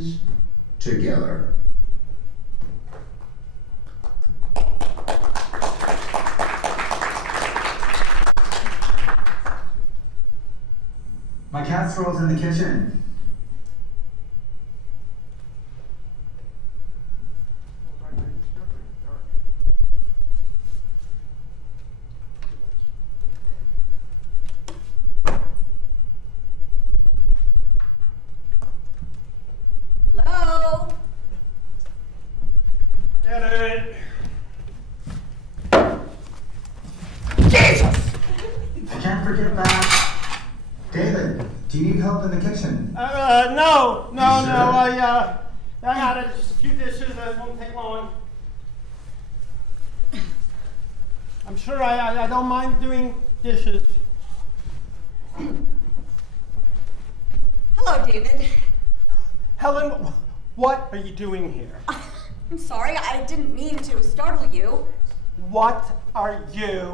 dishes together. My casserole's in the kitchen. Hello? David! I can't forget that. David, do you need help in the kitchen? No, You sure? I got it. Just a few dishes. It won't take long. I'm sure I don't mind doing dishes. Hello, David. Helen, what are you doing here? I'm sorry, I didn't mean to startle you. What are you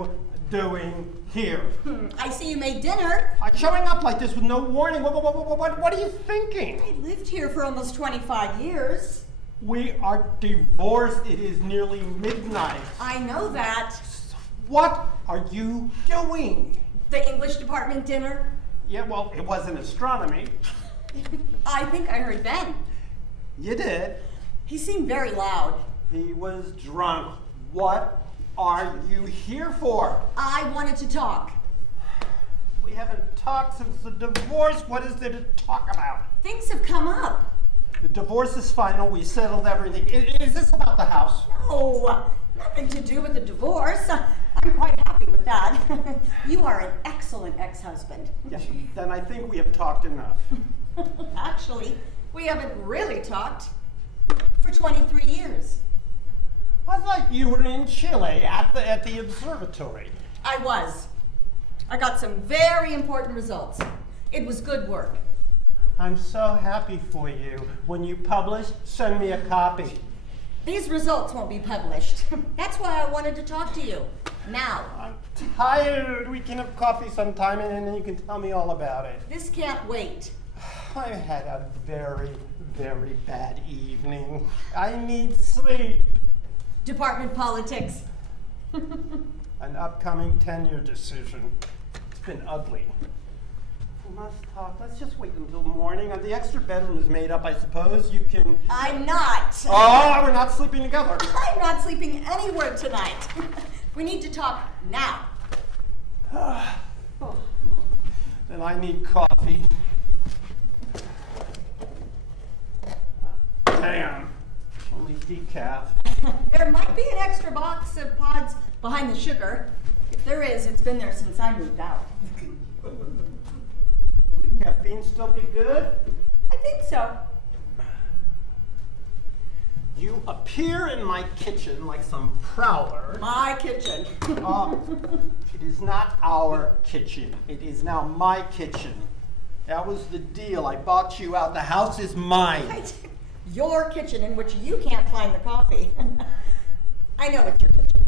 doing here? I see you made dinner. Showing up like this with no warning. What are you thinking? I lived here for almost 25 years. We are divorced. It is nearly midnight. I know that. What are you doing? The English department dinner? Yeah, well, it wasn't astronomy. I think I heard Ben. You did. He seemed very loud. He was drunk. What are you here for? I wanted to talk. We haven't talked since the divorce. What is there to talk about? Things have come up. The divorce is final. We settled everything. Is this about the house? No, nothing to do with the divorce. I'm quite happy with that. You are an excellent ex-husband. Yes. Then I think we have talked enough. Actually, we haven't really talked for 23 years. I thought you were in Chile at the observatory. I was. I got some very important results. It was good work. I'm so happy for you. When you publish, send me a copy. These results won't be published. That's why I wanted to talk to you. Now. I'm tired. We can have coffee sometime and then you can tell me all about it. This can't wait. I had a very, very bad evening. I need sleep. Department politics. An upcoming tenure decision. It's been ugly. We must talk. Let's just wait until morning. The extra bedroom is made up, I suppose. You can... I'm not. Oh, we're not sleeping together. I'm not sleeping anywhere tonight. We need to talk now. Then I need coffee. Damn. Only decaf. There might be an extra box of pods behind the sugar. If there is, it's been there since I moved out. Will the caffeine still be good? I think so. You appear in my kitchen like some prowler. My kitchen. It is not our kitchen. It is now my kitchen. That was the deal. I bought you out. The house is mine. Right. Your kitchen in which you can't find the coffee. I know it's your kitchen.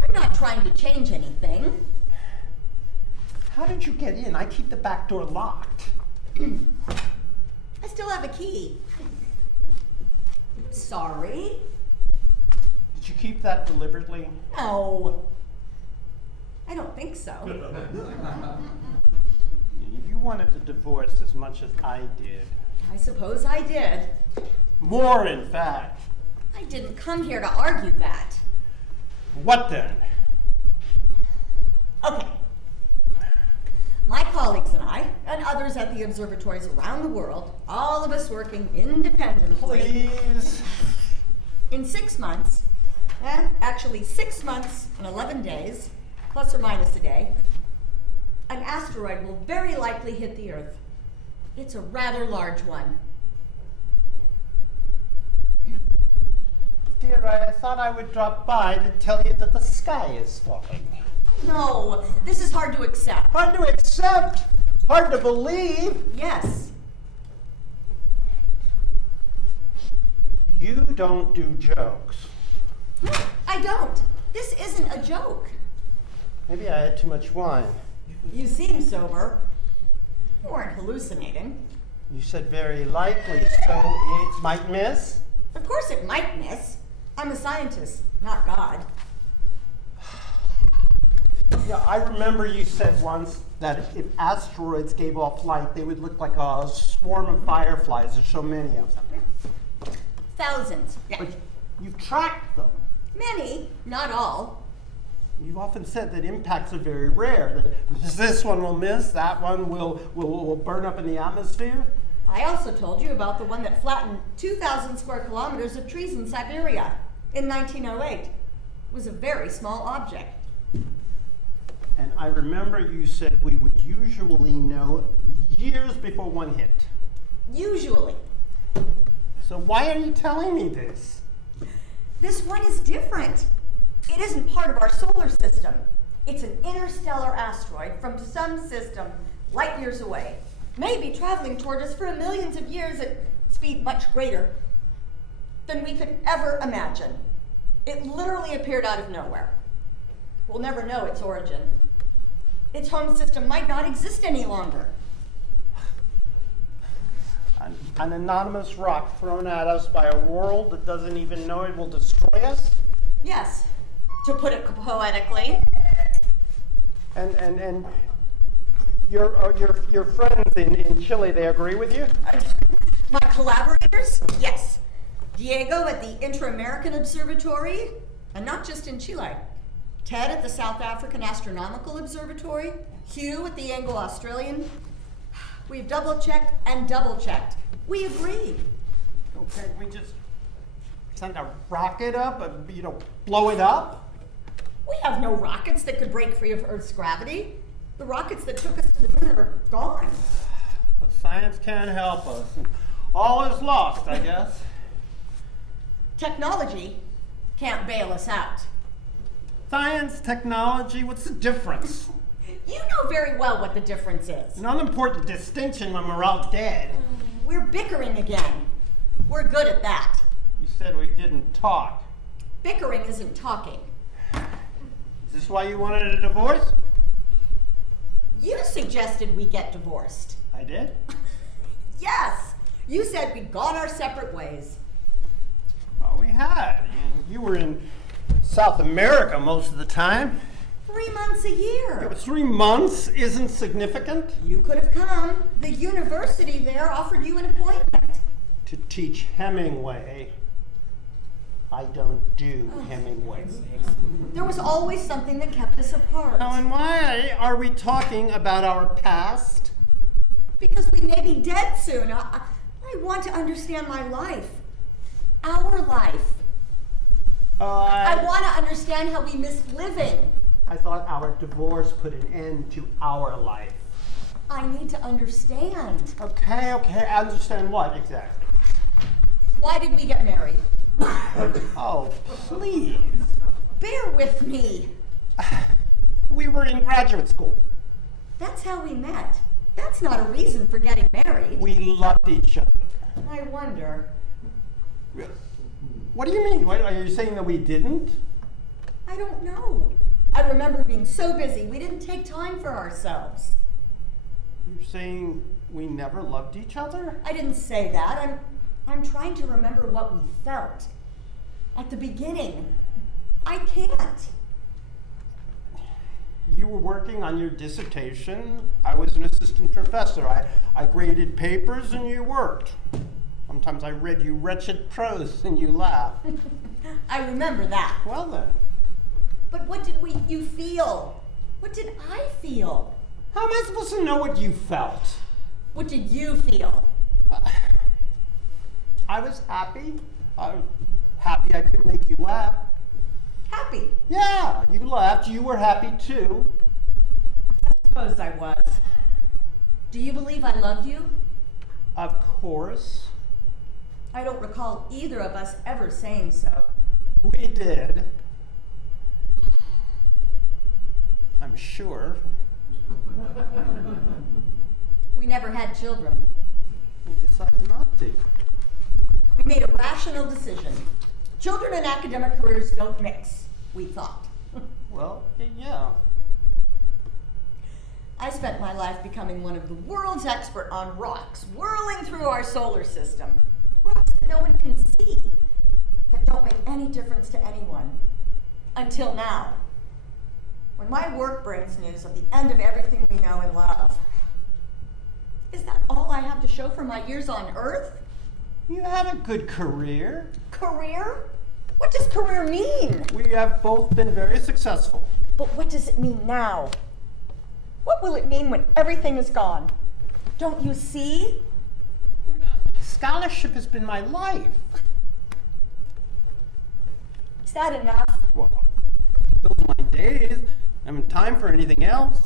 I'm not trying to change anything. How did you get in? I keep the back door locked. I still have a key. Sorry. Did you keep that deliberately? No. I don't think so. You wanted the divorce as much as I did. I suppose I did. More, in fact. I didn't come here to argue that. What then? Okay. My colleagues and I, and others at the observatories around the world, all of us working independently. Please. In 6 months, actually 6 months and 11 days, plus or minus a day, an asteroid will very likely hit the Earth. It's a rather large one. Dear, I thought I would drop by to tell you that the sky is falling. No, this is hard to accept. Hard to accept, hard to believe. Yes. You don't do jokes. No, I don't. This isn't a joke. Maybe I had too much wine. You seem sober. You weren't hallucinating. You said very likely, so it might miss? Of course it might miss. I'm a scientist, not God. Yeah, I remember you said once that if asteroids gave off light, they would look like a swarm of fireflies. There's so many of them. Thousands. Yeah. But you've tracked them. Many, not all. You've often said that impacts are very rare. That this one will miss, that one will burn up in the atmosphere. I also told you about the one that flattened 2,000 square kilometers of trees in Siberia in 1908. It was a very small object. And I remember you said we would usually know years before one hit. Usually. So why are you telling me this? This one is different. It isn't part of our solar system. It's an interstellar asteroid from some system light years away, maybe traveling toward us for millions of years at speed much greater than we could ever imagine. It literally appeared out of nowhere. We'll never know its origin. Its home system might not exist any longer. An anonymous rock thrown at us by a world that doesn't even know it will destroy us? Yes, to put it poetically. And your friends in Chile, they agree with you? My collaborators? Yes. Diego at the Inter-American Observatory, and not just in Chile. Ted at the South African Astronomical Observatory. Hugh at the Anglo-Australian. We've double-checked and double-checked. We agree. Okay, we just send a rocket up, blow it up? We have no rockets that could break free of Earth's gravity. The rockets that took us to the moon are gone. But science can't help us. All is lost, I guess. Technology can't bail us out. Science, technology, what's the difference? You know very well what the difference is. An unimportant distinction when we're all dead. We're bickering again. We're good at that. You said we didn't talk. Bickering isn't talking. Is this why you wanted a divorce? You suggested we get divorced. I did? Yes! You said we'd gone our separate ways. Oh, we had. You were in South America most of the time. 3 months a Yeah, year. but 3 months isn't significant. You could have come. The university there offered you an appointment. To teach Hemingway. I don't do Hemingway. There was always something that kept us apart. Now, and why are we talking about our past? Because we may be dead soon. I want to understand my life. Our life. I want to understand how we missed living. I thought our divorce put an end to our life. I need to understand. Okay, I understand what exactly? Why did we get married? Oh, please. Bear with me. We were in graduate school. That's how we met. That's not a reason for getting married. We loved each other. I wonder. What do you mean? What, are you saying that we didn't? I don't know. I remember being so busy we didn't take time for ourselves. You're saying we never loved each other? I didn't say that. I'm trying to remember what we felt at the beginning. I can't. You were working on your dissertation. I was an assistant professor. I graded papers and you worked. Sometimes I read you wretched prose and you laughed. I remember that. Well then, But what did you feel? What did I feel? how am I supposed to know what you felt? What did you feel? I was happy. I was happy I could make you laugh. Happy. Yeah, you laughed. You were happy too. I suppose I was. Do you believe I loved you? Of course. I don't recall either of us ever saying so. We did. I'm sure. We never had children. We decided not to. We made a rational decision. Children and academic careers don't mix, we thought. Well, yeah. I spent my life becoming one of the world's expert on rocks whirling through our solar system. Rocks that no one can see, that don't make any difference to anyone. Until now. When my work brings news of the end of everything we know and love. Is that all I have to show for my years on Earth? You had a good career. Career? What does career mean? We have both been very successful. But what does it mean now? What will it mean when everything is gone? Don't you see? Scholarship has been my life. Is that enough? Well, those are my days. I haven't time for anything else.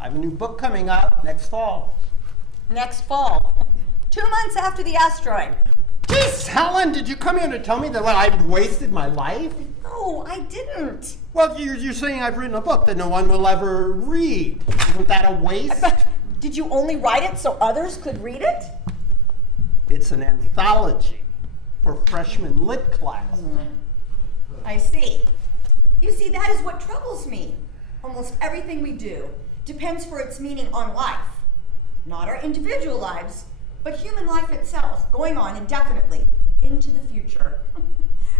I have a new book coming out next fall. Next fall. 2 months after the asteroid. Geez, Helen, did you come here to tell me that I've wasted my life? No, I didn't. Well, you're saying I've written a book that no one will ever read. Isn't that a waste? But did you only write it so others could read it? It's an anthology for freshman lit class. I see. You see, that is what troubles me. Almost everything we do depends for its meaning on life. Not our individual lives, but human life itself, going on indefinitely into the future.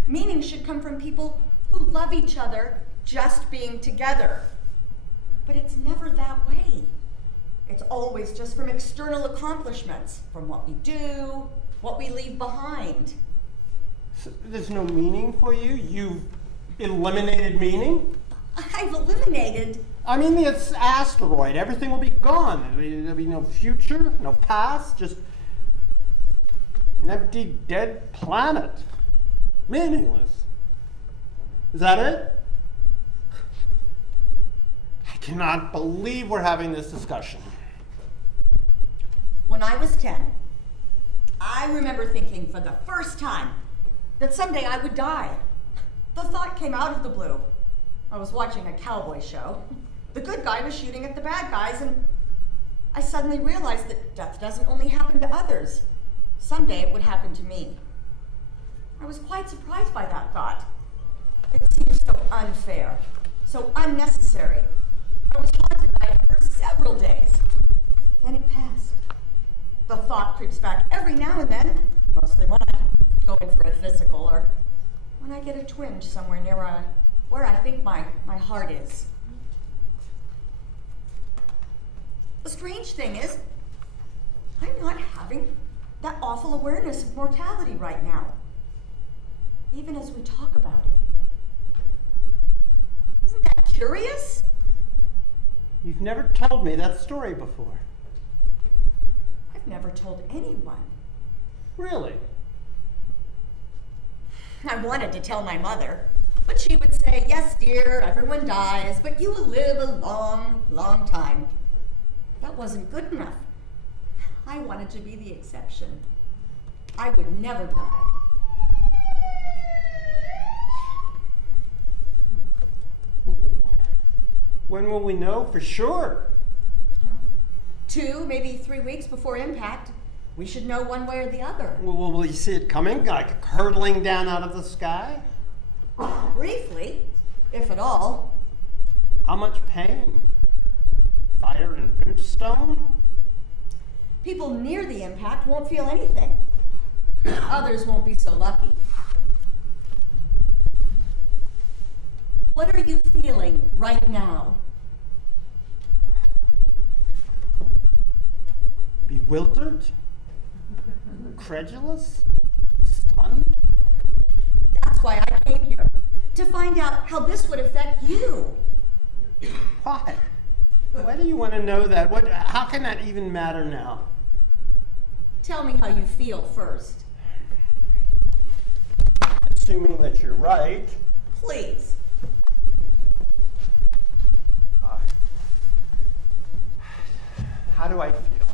Meaning should come from people who love each other just being together. But it's never that way. It's always just from external accomplishments, from what we do, what we leave behind. So there's no meaning for you? You've eliminated meaning? I've eliminated. I mean, this asteroid, everything will be gone. There'll be no future, no past, just an empty, dead planet. Meaningless. Is that it? I cannot believe we're having this discussion. When I was 10, I remember thinking for the first time that someday I would die. The thought came out of the blue. I was watching a cowboy show. The good guy was shooting at the bad guys, and I suddenly realized that death doesn't only happen to others. Someday it would happen to me. I was quite surprised by that thought. It seemed so unfair, so unnecessary. I was haunted by it for several days. Then it passed. The thought creeps back every now and then, mostly when I go in for a physical or when I get a twinge somewhere near where I think my heart is. The strange thing is, I'm not having that awful awareness of mortality right now, even as we talk about it. Isn't that curious? You've never told me that story before. I've never told anyone. Really? I wanted to tell my mother, but she would say, yes, dear, everyone dies, but you will live a long, long time. That wasn't good enough. I wanted to be the exception. I would never die. When will we know for sure? 2, maybe 3 weeks before impact, we should know one way or the other. Will you see it coming, like hurtling down out of the sky? Briefly, if at all. How much pain? Fire and brimstone? People near the impact won't feel anything. Others won't be so lucky. What are you feeling right now? Bewildered? Incredulous? Stunned? That's why I came here, to find out how this would affect you. Why? Why do you want to know that? How can that even matter now? Tell me how you feel first. Assuming that you're right. Please. How do I feel?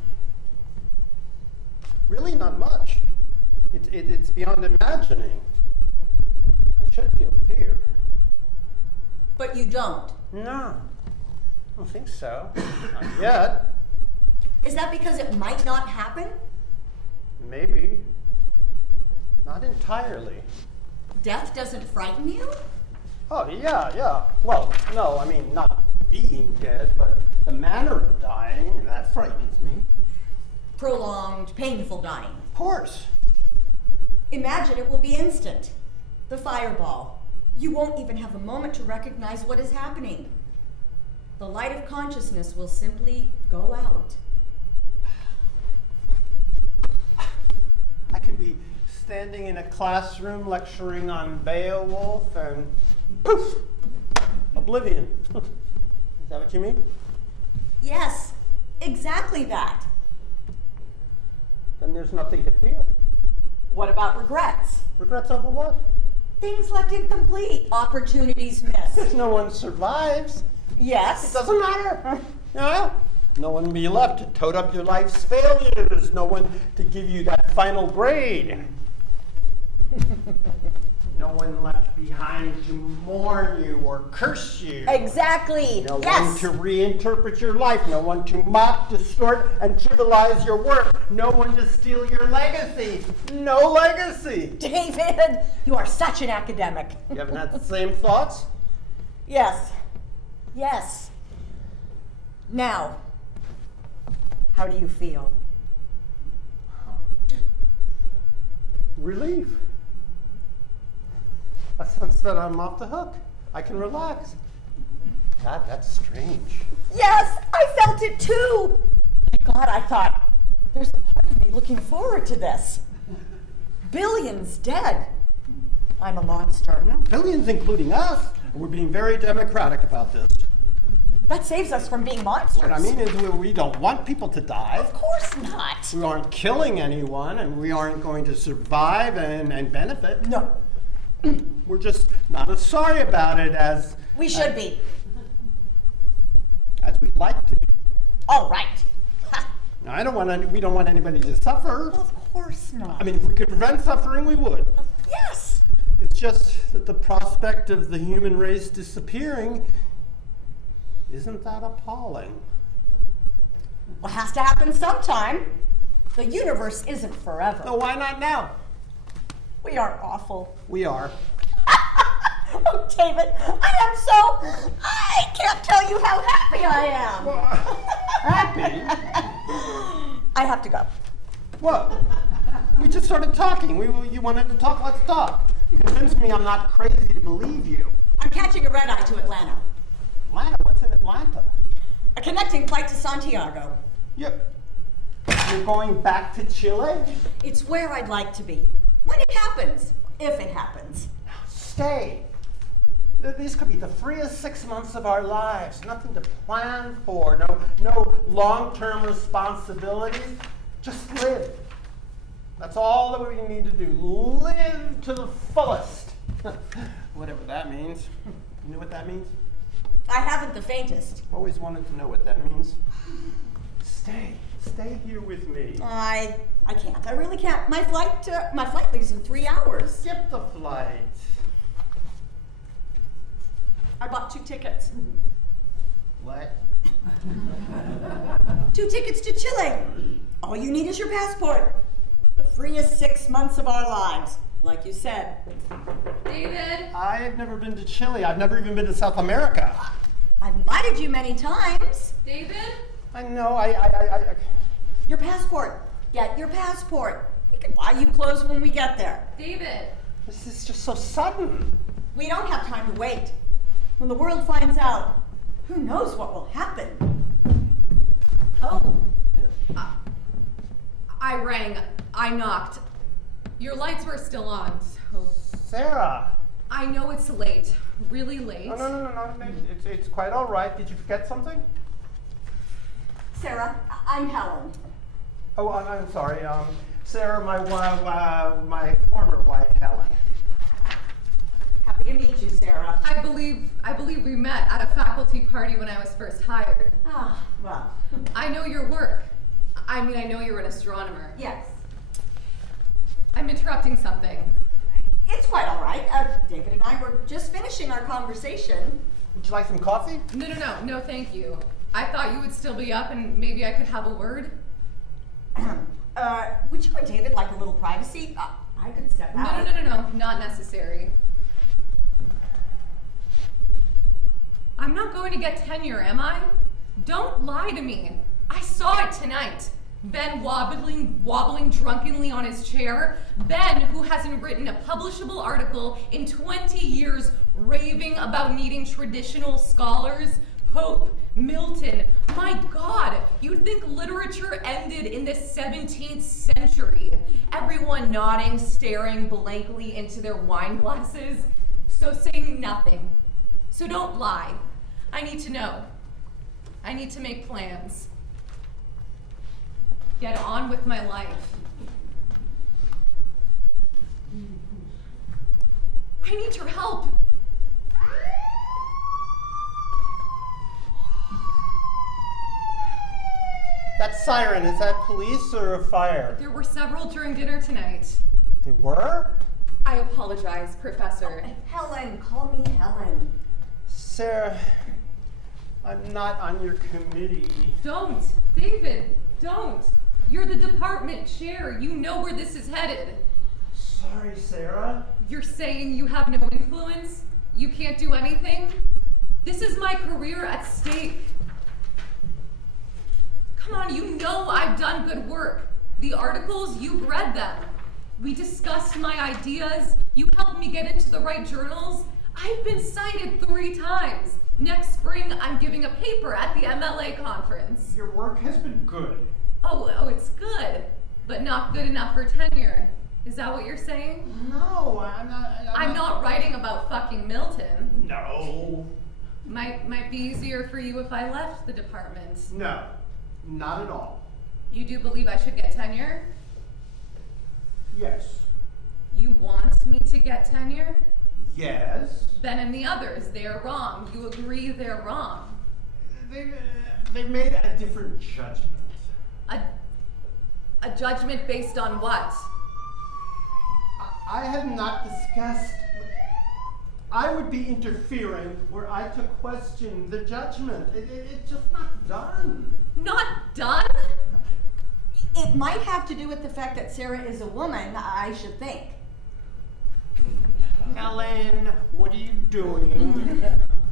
Really not much. It's beyond imagining. I should feel fear. But you don't. No, I don't think so. Not yet. Is that because it might not happen? Maybe. Not entirely. Death doesn't frighten you? Oh, yeah. Well, no, I mean, not being dead, but the manner of dying, that frightens me. Prolonged, painful dying. Of course. Imagine it will be instant. The fireball. You won't even have a moment to recognize what is happening. The light of consciousness will simply go out. I could be standing in a classroom lecturing on Beowulf and poof, oblivion. Is that what you mean? Yes, exactly that. Then there's nothing to fear. What about regrets? Regrets over what? Things left incomplete, opportunities missed. If no one survives, it Yes. doesn't matter. Yeah? No one will be left to tote up your life's failures. No one to give you that final grade. No one left behind to mourn you or curse you. Exactly. No one Yes. to reinterpret your life. No one to mock, distort, and trivialize your work. No one to steal your legacy. No legacy. David, you are such an academic. You haven't had the same thoughts? Yes. Yes. Now, how do you feel? Relief. A sense that I'm off the hook. I can relax. God, that's strange. Yes, I felt it too. My God, I thought, there's a part of me looking forward to this. Billions dead. I'm a monster. Billions, including us. We're being very democratic about this. That saves us from being monsters. What I mean is we don't want people to die. Of course not. We aren't killing anyone, and we aren't going to survive and benefit. No, We're just not as sorry about it as we should be. as we'd like to be. All right. Ha. Now, we don't want anybody to suffer. Well, of course not. I mean, if we could prevent suffering, we would. Yes. It's just that the prospect of the human race disappearing, isn't that appalling? Well, it has to happen sometime. The universe isn't forever. So why not now? We are awful. We are. Oh, David, I can't tell you how happy I am. Happy? I have to go. What? We just started talking. You wanted to talk? Let's talk. Convince me I'm not crazy to believe you. I'm catching a red eye to Atlanta. Atlanta? What's in Atlanta? A connecting flight to Santiago. You're going back to Chile? It's where I'd like to be. When it happens. If it happens. Stay. These could be the freest 6 months of our lives. Nothing to plan for. No long-term responsibilities. Just live. That's all that we need to do. Live to the fullest. Whatever that means. You know what that means? I haven't the faintest. I've always wanted to know what that means. Stay here with me. I can't. I really can't. My flight leaves in 3 hours. Skip the flight. I bought 2 tickets. What? 2 tickets to Chile. All you need is your passport. The freest 6 months of our lives, like you said. David? I have never been to Chile. I've never even been to South America. I've invited you many times. David? I know. I Your passport. Get your passport. We can buy you clothes when we get there. David? This is just so sudden. We don't have time to wait. When the world finds out, who knows what will happen? Oh. I rang. I knocked. Your lights were still on, so. Sarah. I know it's late. Really late. No. It's quite all right. Did you forget something? Sarah, I'm Helen. Oh, I'm sorry. Sarah, my former wife, Helen. Happy to meet you, Sarah. I believe we met at a faculty party when I was first hired. Ah, well, I know your work. I mean, I know you're an astronomer. yes. I'm interrupting something. It's quite all right. David and I were just finishing our conversation. Would you like some coffee? No, thank you. I thought you would still be up and maybe I could have a word. Would you and David like a little privacy? I could step out. No, not necessary. I'm not going to get tenure, am I? Don't lie to me. I saw it tonight. Ben wobbling drunkenly on his chair. Ben, who hasn't written a publishable article in 20 years, raving about needing traditional scholars. Pope, Milton. My God, you'd think literature ended in the 17th century. Everyone nodding, staring blankly into their wine glasses. So saying nothing. So don't lie. I need to know. I need to make plans. Get on with my life. I need your help. That siren, is that police or a fire? There were several during dinner tonight. They were? I apologize, Professor. Helen, call me Helen. Sarah, I'm not on your committee. Don't. David, don't. You're the department chair. You know where this is headed. Sorry, Sarah. You're saying you have no influence? You can't do anything? This is my career at stake. Come on, you know I've done good work. The articles, you've read them. We discussed my ideas. You helped me get into the right journals. I've been cited 3 times. Next spring, I'm giving a paper at the MLA conference. Your work has been good. Oh, it's good, but not good enough for tenure. Is that what you're saying? No, I'm not. I'm not writing about fucking Milton. No. Might be easier for you if I left the department. No, not at all. You do believe I should get tenure? Yes. You want me to get tenure? Yes. Ben and the others, they're wrong. You agree they're wrong. They've made a different judgment. A judgment based on what? I have not discussed. I would be interfering were I to question the judgment. It's just not done. Not done? It might have to do with the fact that Sarah is a woman, I should think. Helen, what are you doing?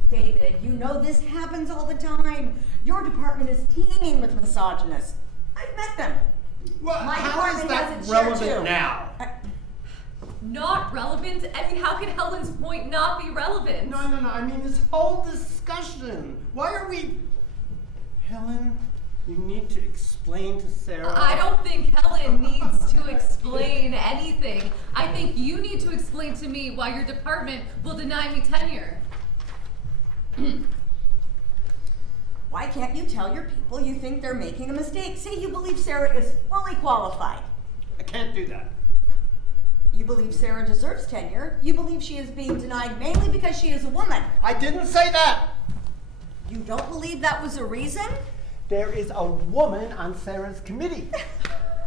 David, you know this happens all the time. Your department is teeming with misogynists. I've met them. Well, My how is department that has its share, relevant too. now? Not relevant? I mean, how can Helen's point not be relevant? No. I mean, this whole discussion. Why are we. Helen, you need to explain to Sarah. I don't think Helen needs to explain anything. I think you need to explain to me why your department will deny me tenure. Why can't you tell your people you think they're making a mistake? Say you believe Sarah is fully qualified. I can't do that. You believe Sarah deserves tenure. You believe she is being denied mainly because she is a woman. I didn't say that. You don't believe that was a reason? There is a woman on Sarah's committee.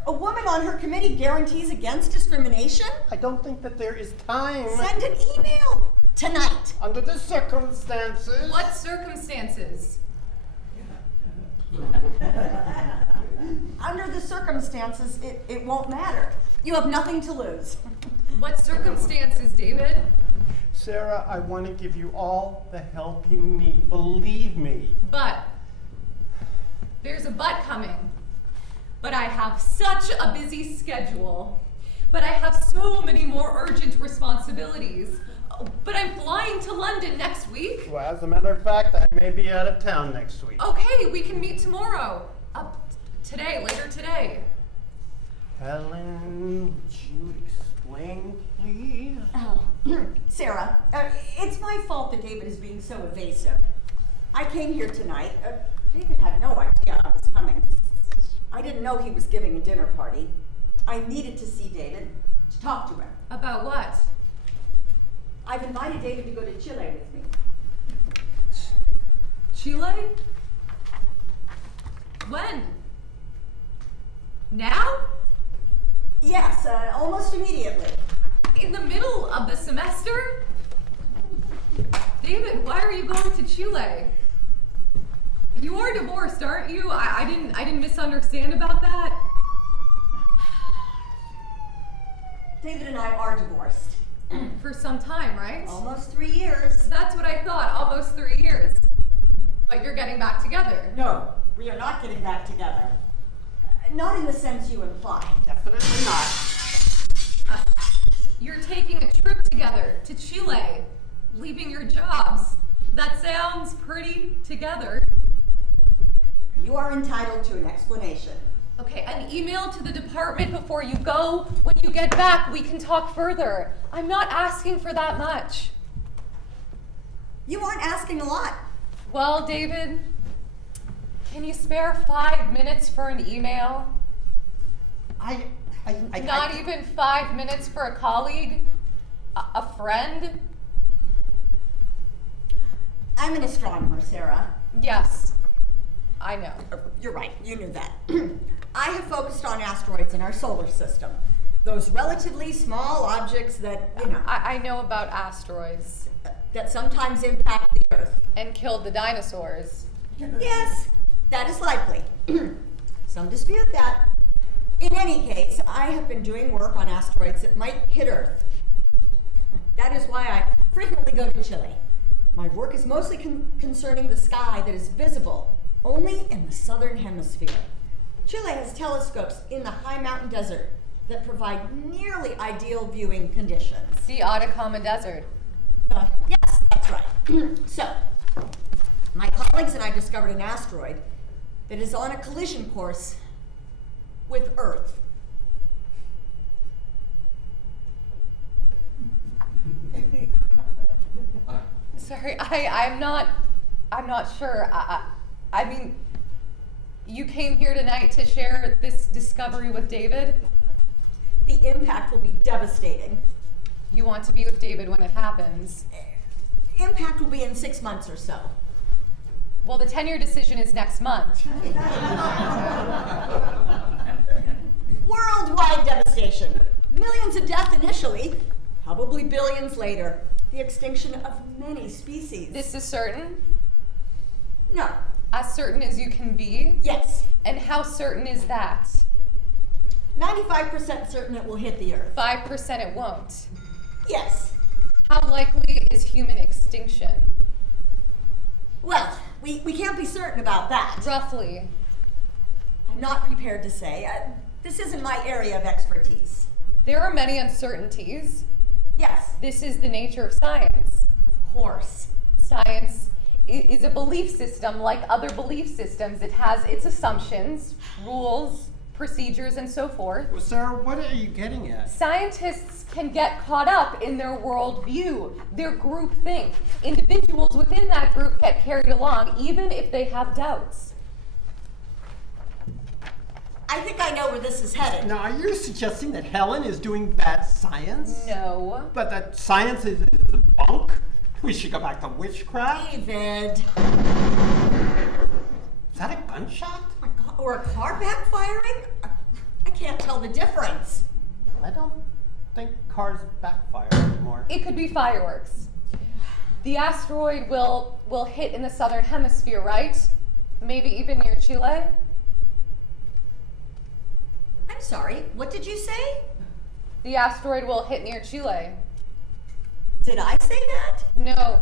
A woman on her committee guarantees against discrimination? I don't think that there is time. Send an email tonight. Under the circumstances. What circumstances? Under the circumstances, it won't matter. You have nothing to lose. What circumstances, David? Sarah, I want to give you all the help you need. Believe me. But there's a but coming. But I have such a busy schedule. But I have so many more urgent responsibilities. But I'm flying to London next week. Well, as a matter of fact, I may be out of town next week. Okay, we can meet tomorrow. Later today. Helen, would you explain, please? Sarah, it's my fault that David is being so evasive. I came here tonight. David had no idea I was coming. I didn't know he was giving a dinner party. I needed to see David, to talk to him. About what? I've invited David to go to Chile with me. Chile? When? Now? Yes, almost immediately. In the middle of the semester? David, why are you going to Chile? You are divorced, aren't you? I didn't misunderstand about that. David and I are divorced. For some time, right? Almost 3 years. That's what I thought, almost 3 years. But you're getting back together. No, we are not getting back together. Not in the sense you imply. Definitely not. You're taking a trip together to Chile, leaving your jobs. That sounds pretty together. You are entitled to an explanation. Okay, an email to the department before you go. When you get back, we can talk further. I'm not asking for that much. You aren't asking a lot. Well, David, can you spare 5 minutes for an email? Not even 5 minutes for a colleague? A friend? I'm an astronomer, Sarah. Yes, I know. You're right, you knew that. I have focused on asteroids in our solar system. Those relatively small objects that, I know about asteroids that sometimes impact the Earth. and killed the dinosaurs. Yes, that is likely. Some dispute that. In any case, I have been doing work on asteroids that might hit Earth. That is why I frequently go to Chile. My work is mostly concerning the sky that is visible only in the southern hemisphere. Chile has telescopes in the high mountain desert that provide nearly ideal viewing conditions. The Atacama Desert. Yes, that's right. So, my colleagues and I discovered an asteroid that is on a collision course with Earth. Sorry, I'm not sure. I mean, you came here tonight to share this discovery with David? The impact will be devastating. You want to be with David when it happens. Impact will be in 6 months or so. Well, the tenure decision is next month. Worldwide devastation. Millions of deaths initially, probably billions later. The extinction of many species. This is certain? No. As certain as you can be? Yes. And how certain is that? 95% certain it will hit the Earth. 5% it won't. Yes. How likely is human extinction? Well, we can't be certain about that. Roughly. I'm not prepared to say. This isn't my area of expertise. There are many uncertainties. Yes, This is the nature of science. of course. Science is a belief system like other belief systems. It has its assumptions, rules, procedures, and so forth. Well, Sarah, what are you getting at? Scientists can get caught up in their worldview, their group think. Individuals within that group get carried along, even if they have doubts. I think I know where this is headed. Now, are you suggesting that Helen is doing bad science? No. But that science is a bunk? We should go back to witchcraft? David. Is that a gunshot? Oh my God, or a car backfiring? I can't tell the difference. I don't think cars backfire anymore. It could be fireworks. The asteroid will hit in the southern hemisphere, right? Maybe even near Chile? I'm sorry, what did you say? The asteroid will hit near Chile. Did I say that? No,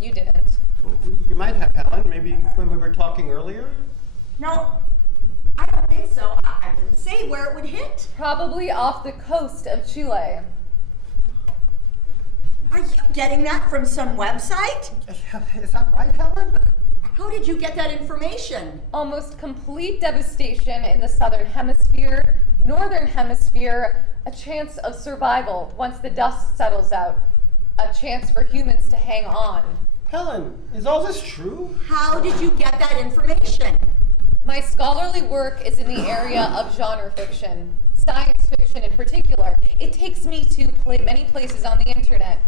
you didn't. Well, you might have, Helen. Maybe when we were talking earlier? No, I don't think so. I didn't say where it would hit. Probably off the coast of Chile. Are you getting that from some website? Is that right, Helen? How did you get that information? Almost complete devastation in the southern hemisphere. Northern hemisphere, a chance of survival once the dust settles out. A chance for humans to hang on. Helen, is all this true? How did you get that information? My scholarly work is in the area of genre fiction, science fiction in particular. It takes me to many places on the internet.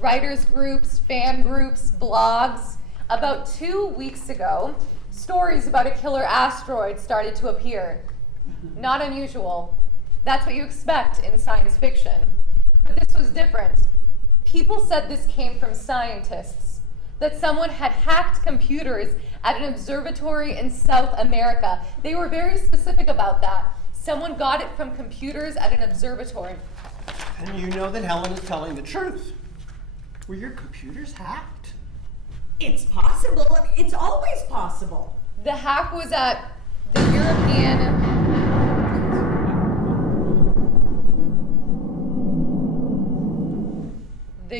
Writers groups, fan groups, blogs. About 2 weeks ago, stories about a killer asteroid started to appear. Not unusual. That's what you expect in science fiction. But this was different. People said this came from scientists, that someone had hacked computers at an observatory in South America. They were very specific about that. Someone got it from computers at an observatory. And you know that Helen is telling the truth. Were your computers hacked? It's possible. I mean, it's always possible. The hack was at the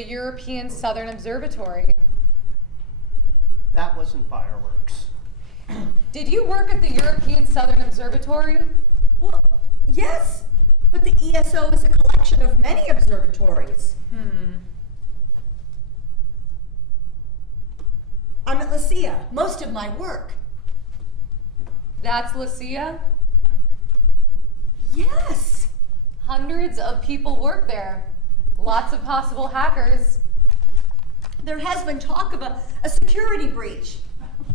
European Southern Observatory. That wasn't fireworks. Did you work at the European Southern Observatory? Well, yes, but the ESO is a collection of many observatories. I'm at Lucia, most of my work. That's Lucia? Yes. Hundreds of people work there. Lots of possible hackers. There has been talk of a security breach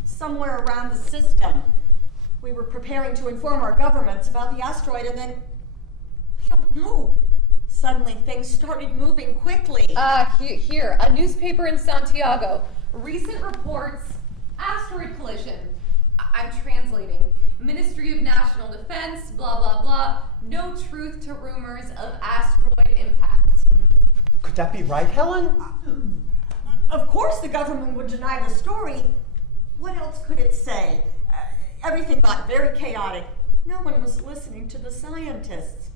somewhere around the system. We were preparing to inform our governments about the asteroid, and then, I don't know, suddenly things started moving quickly. Here, a newspaper in Santiago. Recent reports, asteroid collision. I'm translating. Ministry of National Defense, blah, blah, blah. No truth to rumors of asteroid impact. Could that be right, Helen? Of course the government would deny the story. What else could it say? Everything got very chaotic. No one was listening to the scientists.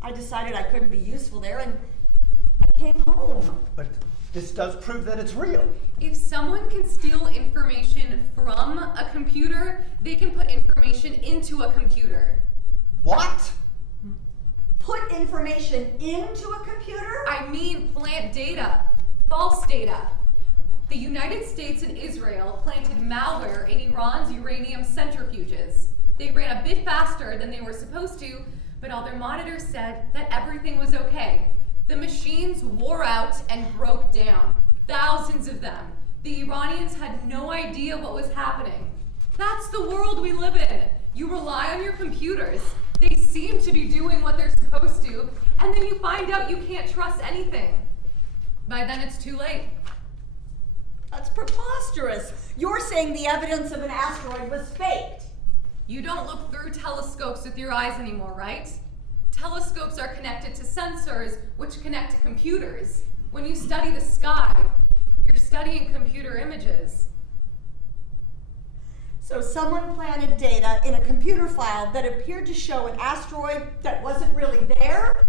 I decided I couldn't be useful there, and I came home. But this does prove that it's real. If someone can steal information from a computer, they can put information into a computer. What? Put information into a computer? I mean plant data, false data. The United States and Israel planted malware in Iran's uranium centrifuges. They ran a bit faster than they were supposed to, but all their monitors said that everything was okay. The machines wore out and broke down. Thousands of them. The Iranians had no idea what was happening. That's the world we live in. You rely on your computers. They seem to be doing what they're supposed to, and then you find out you can't trust anything. By then it's too late. That's preposterous. You're saying the evidence of an asteroid was faked. You don't look through telescopes with your eyes anymore, right? Telescopes are connected to sensors, which connect to computers. When you study the sky, you're studying computer images. So someone planted data in a computer file that appeared to show an asteroid that wasn't really there?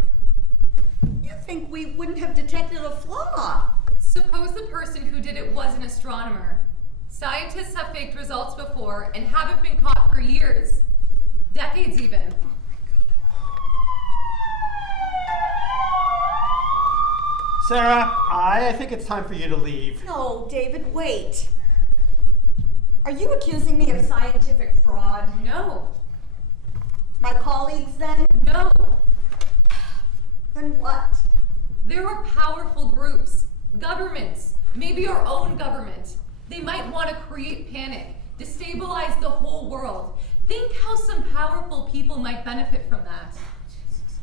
You think we wouldn't have detected a flaw? Suppose the person who did it was an astronomer. Scientists have faked results before and haven't been caught for years. Decades even. Sarah, I think it's time for you to leave. No, David, wait. Are you accusing me of scientific fraud? No. My colleagues then? No. Then what? There are powerful groups, governments, maybe our own government. They might want to create panic, destabilize the whole world. Think how some powerful people might benefit from that.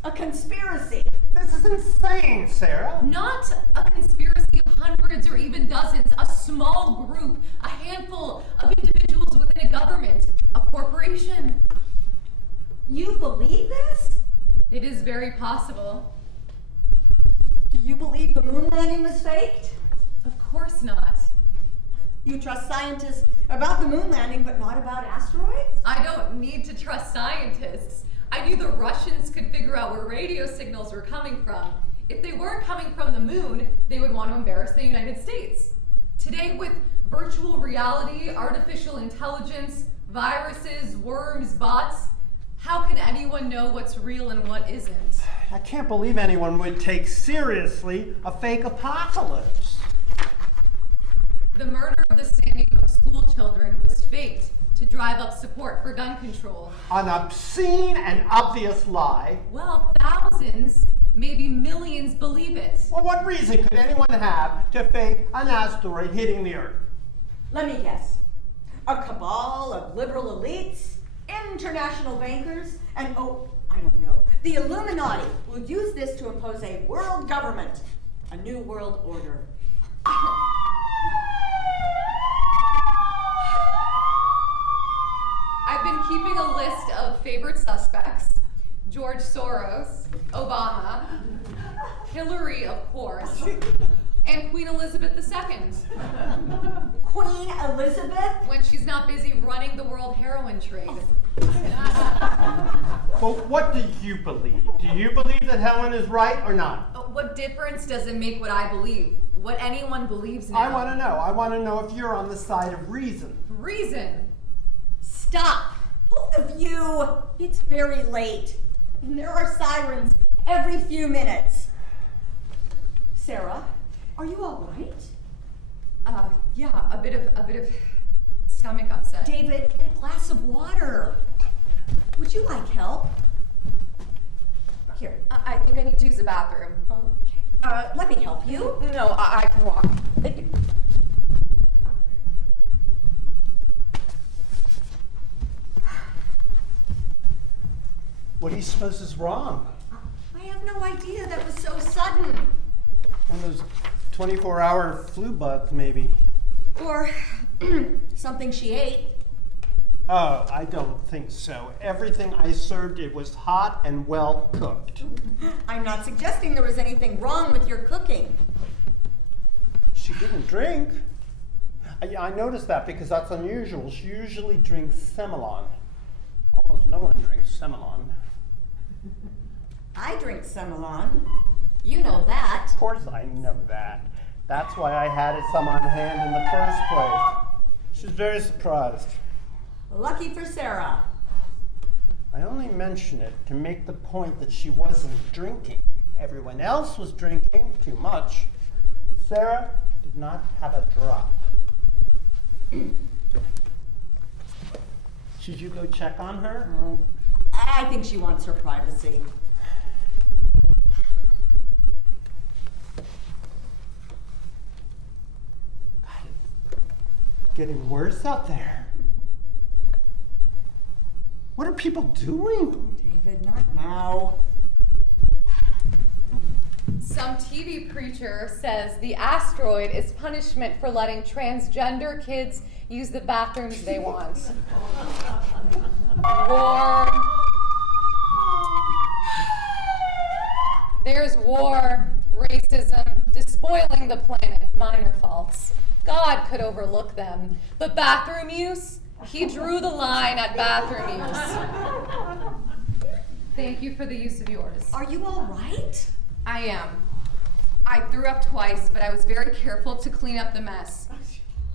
A conspiracy. This is insane, Sarah. Not a conspiracy of hundreds or even dozens, a small group, a handful of individuals within a government, a corporation. You believe this? It is very possible. Do you believe the moon landing was faked? Of course not. You trust scientists about the moon landing, but not about asteroids? I don't need to trust scientists. I knew the Russians could figure out where radio signals were coming from. If they weren't coming from the moon, they would want to embarrass the United States. Today, with virtual reality, artificial intelligence, viruses, worms, bots, how can anyone know what's real and what isn't? I can't believe anyone would take seriously a fake apocalypse. The murder of the Sandy Hook school children was faked to drive up support for gun control. An obscene and obvious lie. Well, thousands, maybe millions believe it. Well, what reason could anyone have to fake an asteroid hitting the Earth? Let me guess. A cabal of liberal elites, international bankers, and I don't know, the Illuminati will use this to impose a world government, a new world order. I've been keeping a list of favorite suspects. George Soros, Obama, Hillary, of course, and Queen Elizabeth II. Queen Elizabeth? When she's not busy running the world heroin trade. Well, what do you believe? Do you believe that Helen is right or not? What difference does it make what I believe? What anyone believes now? I want to know. I want to know if you're on the side of reason. Reason. Stop, both of you. It's very late, and there are sirens every few minutes. Sarah, are you all right? Yeah, a bit of stomach upset. David, get a glass of water. Would you like help? Here. I think I need to use the bathroom. Okay. Let me help you. No, I can walk. What do you suppose is wrong? I have no idea. That was so sudden. One of those 24-hour flu bugs, maybe. Or something she ate. Oh, I don't think so. Everything I served, it was hot and well cooked. I'm not suggesting there was anything wrong with your cooking. She didn't drink. I noticed that because that's unusual. She usually drinks Semillon. Almost no one drinks Semillon. I drink Semillon. You know that. Of course I know that. That's why I had some on hand in the first place. She's very surprised. Lucky for Sarah. I only mention it to make the point that she wasn't drinking. Everyone else was drinking too much. Sarah did not have a drop. Should you go check on her? I think she wants her privacy. God, it's getting worse out there. What are people doing? David, not now. Some TV preacher says the asteroid is punishment for letting transgender kids use the bathrooms they want. War. There's war, racism, despoiling the planet, minor faults. God could overlook them. But bathroom use? He drew the line at bathroom use. Thank you for the use of yours. Are you all right? I am. I threw up twice, but I was very careful to clean up the mess.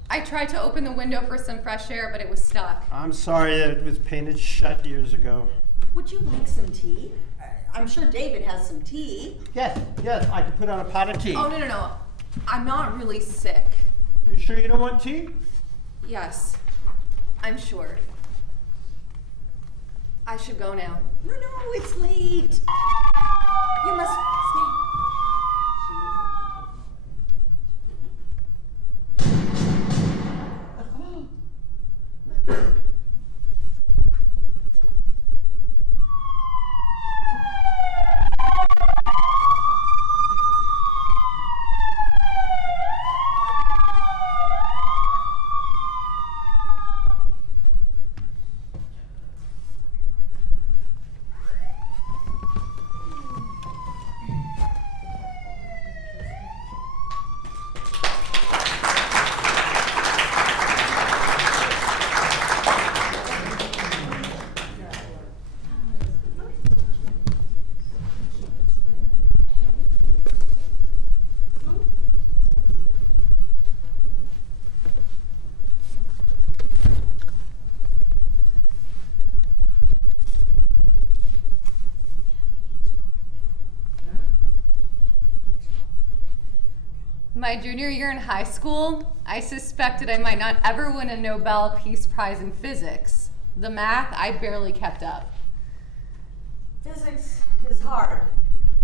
I tried to open the window for some fresh air, but it was stuck. I'm sorry that it was painted shut years ago. Would you like some tea? I'm sure David has some tea. Yes, I could put on a pot of tea. Oh, no. I'm not really sick. Are you sure you don't want tea? Yes, I'm sure. I should go now. No, it's late. You must stay. My junior year in high school, I suspected I might not ever win a Nobel Peace Prize in physics. The math, I barely kept up. Physics is hard.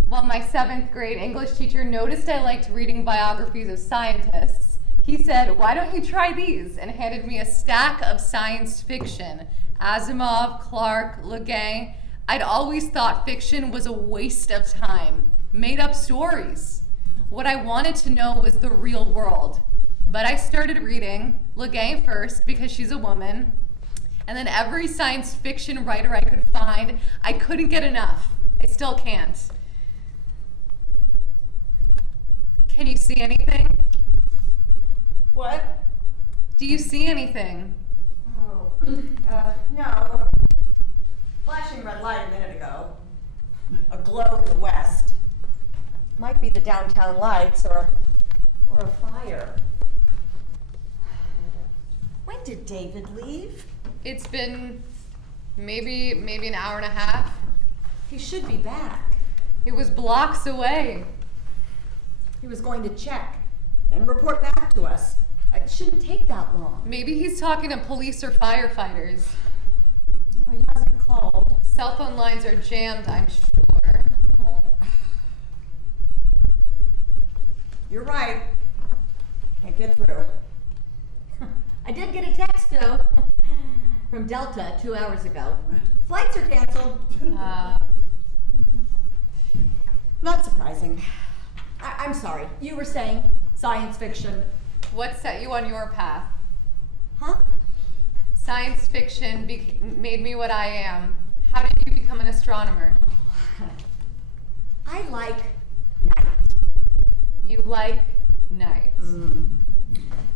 While my 7th grade English teacher noticed I liked reading biographies of scientists, he said, "Why don't you try these?" and handed me a stack of science fiction. Asimov, Clarke, Le Guin. I'd always thought fiction was a waste of time. Made up stories. What I wanted to know was the real world. But I started reading Le Guin first because she's a woman, and then every science fiction writer I could find. I couldn't get enough. I still can't. Can you see anything? What? Do you see anything? Oh, no. Flashing red light a minute ago. A glow in the west. Might be the downtown lights or a fire. When did David leave? It's been maybe an hour and a half. He should be back. It was blocks away. He was going to check and report back to us. It shouldn't take that long. Maybe he's talking to police or firefighters. Oh, he hasn't called. Cell phone lines are jammed, I'm sure. You're right. Can't get through. I did get a text though from Delta 2 hours ago. Flights are canceled. Not surprising. I'm sorry. You were saying science fiction. What set you on your path? Huh? Science fiction made me what I am. How did you become an astronomer? I like night. You like night.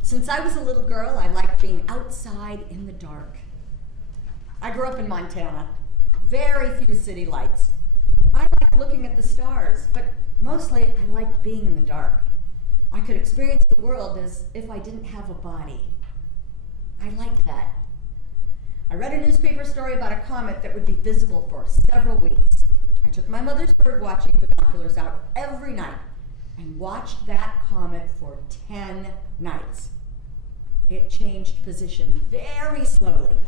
Since I was a little girl, I liked being outside in the dark. I grew up in Montana. Very few city lights. I liked looking at the stars, but mostly I liked being in the dark. I could experience the world as if I didn't have a body. I liked that. I read a newspaper story about a comet that would be visible for several weeks. I took my mother's bird watching binoculars out every night and watched that comet for 10 nights. It changed position very slowly,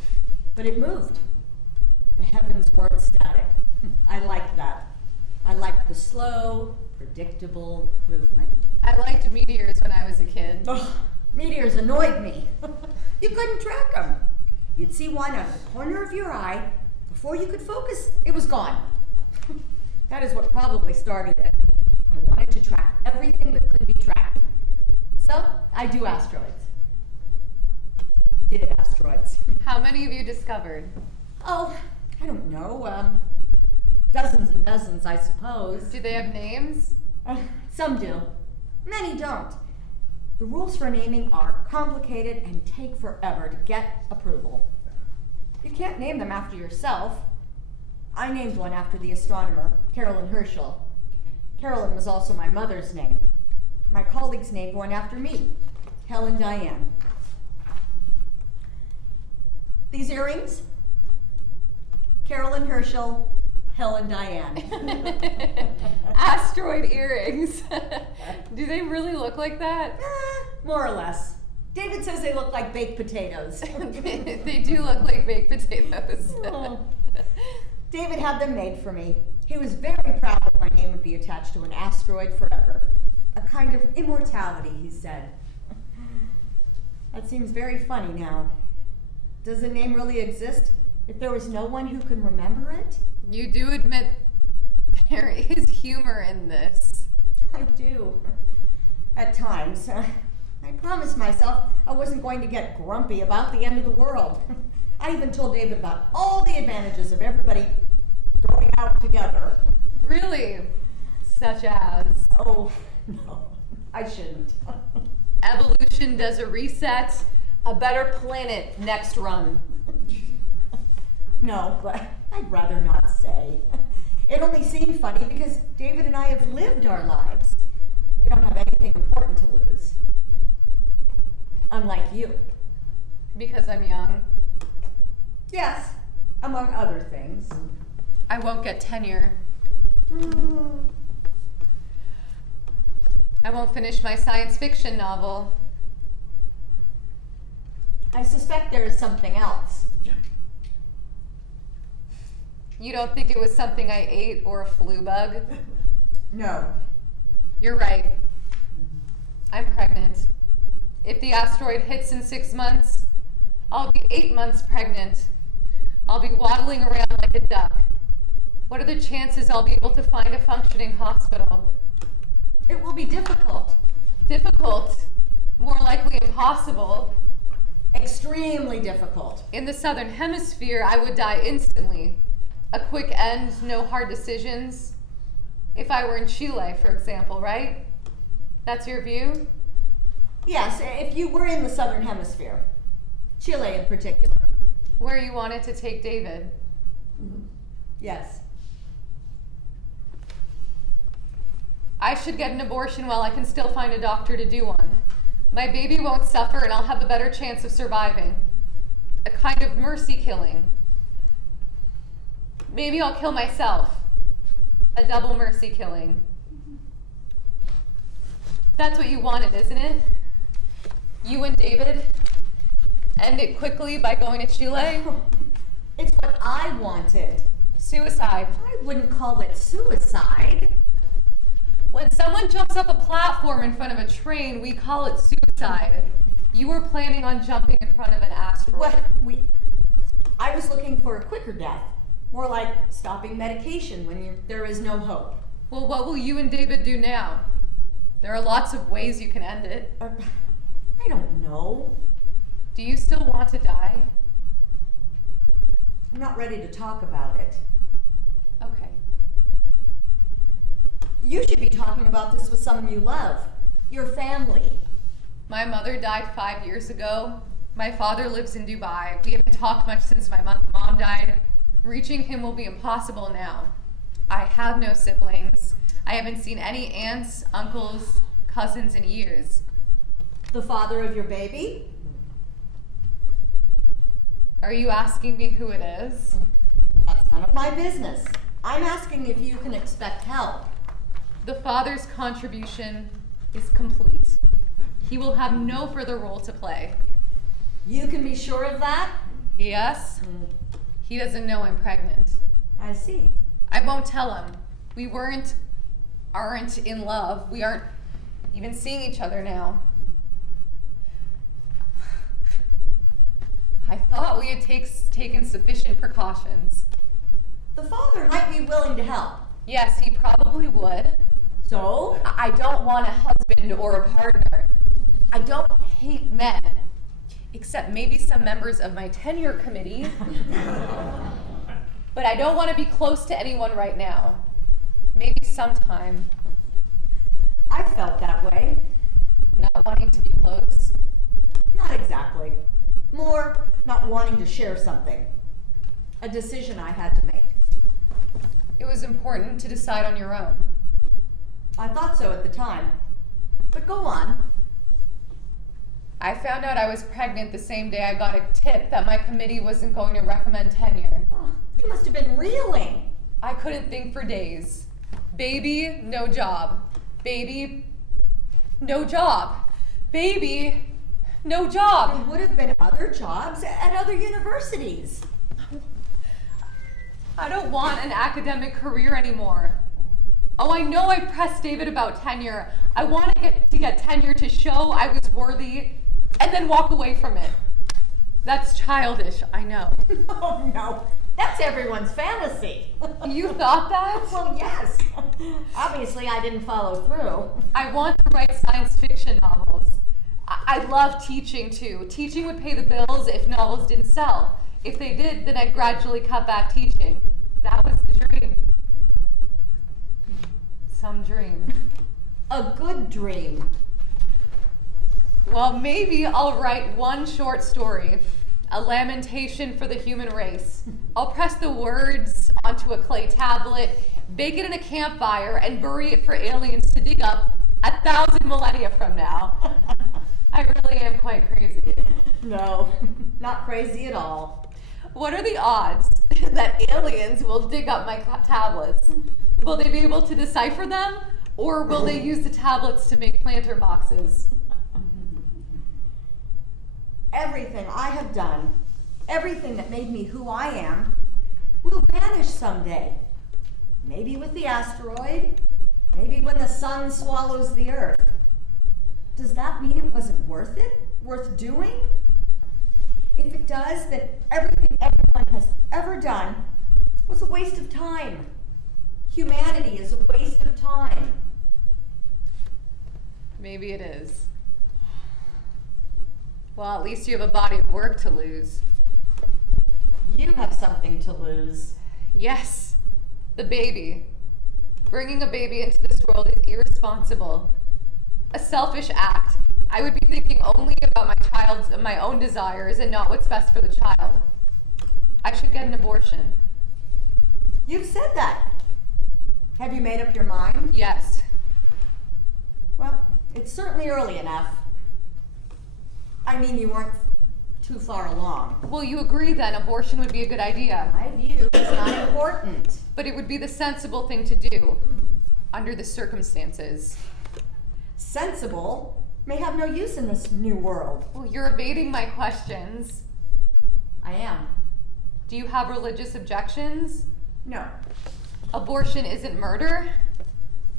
but it moved. The heavens weren't static. I liked that. I liked the slow, predictable movement. I liked meteors when I was a kid. Ugh, meteors annoyed me. You couldn't track them. You'd see one out of the corner of your eye. Before you could focus, it was gone. That is what probably started it. I wanted to track everything that could be tracked. So, I do asteroids. Did asteroids. How many have you discovered? Oh, I don't know. Dozens and dozens, I suppose. Do they have names? Some do. Many don't. The rules for naming are complicated and take forever to get approval. You can't name them after yourself. I named one after the astronomer, Carolyn Herschel. Carolyn was also my mother's name. My colleagues named one after me, Helen Diane. These earrings, Carolyn Herschel, Helen Diane. Asteroid earrings. Do they really look like that? More or less. David says they look like baked potatoes. They do look like baked potatoes. Oh. David had them made for me. He was very proud that my name would be attached to an asteroid forever. A kind of immortality, he said. That seems very funny now. Does the name really exist if there was no one who can remember it? You do admit there is humor in this. I do. At times. I promised myself I wasn't going to get grumpy about the end of the world. I even told David about all the advantages of everybody going out together. Really? Such as? Oh, no, I shouldn't. Evolution does a reset. A better planet next run. No, but I'd rather not say. It only seemed funny because David and I have lived our lives. We don't have anything important to lose. Unlike you. Because I'm young. Yes, among other things. I won't get tenure. I won't finish my science fiction novel. I suspect there is something else. You don't think it was something I ate or a flu bug? No. You're right. I'm pregnant. If the asteroid hits in 6 months, I'll be 8 months pregnant. I'll be waddling around like a duck. What are the chances I'll be able to find a functioning hospital? It will be difficult. Difficult. More likely impossible. Extremely difficult. In the southern hemisphere, I would die instantly. A quick end, no hard decisions. If I were in Chile, for example, right? That's your view? Yes, if you were in the southern hemisphere, Chile in particular. Where you wanted to take David. Yes. I should get an abortion while I can still find a doctor to do one. My baby won't suffer and I'll have a better chance of surviving. A kind of mercy killing. Maybe I'll kill myself. A double mercy killing. That's what you wanted, isn't it? You and David? End it quickly by going to Chile? It's what I wanted. Suicide. I wouldn't call it suicide. When someone jumps up a platform in front of a train, we call it suicide. You were planning on jumping in front of an asteroid. Well, I was looking for a quicker death. More like stopping medication when there is no hope. Well, what will you and David do now? There are lots of ways you can end it. I don't know. Do you still want to die? I'm not ready to talk about it. Okay. You should be talking about this with someone you love. Your family. My mother died 5 years ago. My father lives in Dubai. We haven't talked much since my mom died. Reaching him will be impossible now. I have no siblings. I haven't seen any aunts, uncles, cousins in years. The father of your baby? Are you asking me who it is? That's none of my business. I'm asking if you can expect help. The father's contribution is complete. He will have no further role to play. You can be sure of that? Yes? He doesn't know I'm pregnant. I see. I won't tell him. We aren't in love. We aren't even seeing each other now. I thought we had taken sufficient precautions. The father might be willing to help. Yes, he probably would. So? I don't want a husband or a partner. I don't hate men, except maybe some members of my tenure committee. But I don't want to be close to anyone right now. Maybe sometime. I felt that way. Not wanting to be close. Not exactly. More not wanting to share something. A decision I had to make. It was important to decide on your own. I thought so at the time. But go on. I found out I was pregnant the same day I got a tip that my committee wasn't going to recommend tenure. Oh, you must have been reeling. I couldn't think for days. Baby, no job. Baby, no job. Baby, no job. There would have been other jobs at other universities. I don't want an academic career anymore. Oh, I know I pressed David about tenure. I want to get tenure to show I was worthy and then walk away from it. That's childish, I know. Oh no, that's everyone's fantasy. You thought that? Well, yes. Obviously, I didn't follow through. I want to write science fiction novels. I love teaching too. Teaching would pay the bills if novels didn't sell. If they did, then I'd gradually cut back teaching. That was the dream. Some dream. A good dream. Well, maybe I'll write one short story. A lamentation for the human race. I'll press the words onto a clay tablet, bake it in a campfire, and bury it for aliens to dig up 1,000 millennia from now. I really am quite crazy. No, not crazy at all. What are the odds that aliens will dig up my tablets? Will they be able to decipher them? Or will they use the tablets to make planter boxes? Everything I have done, everything that made me who I am, will vanish someday. Maybe with the asteroid, maybe when the sun swallows the earth. Does that mean it wasn't worth it? Worth doing? If it does, then everything everyone has ever done was a waste of time. Humanity is a waste of time. Maybe it is. Well, at least you have a body of work to lose. You have something to lose. Yes, the baby. Bringing a baby into this world is irresponsible. A selfish act. I would be thinking only about my own desires and not what's best for the child. I should get an abortion. You've said that. Have you made up your mind? Yes. Well, it's certainly early enough. I mean, you weren't too far along. Well, you agree then abortion would be a good idea. My view is not important. But it would be the sensible thing to do under the circumstances. Sensible may have no use in this new world. Well, you're evading my questions. I am. Do you have religious objections? No, Abortion isn't murder?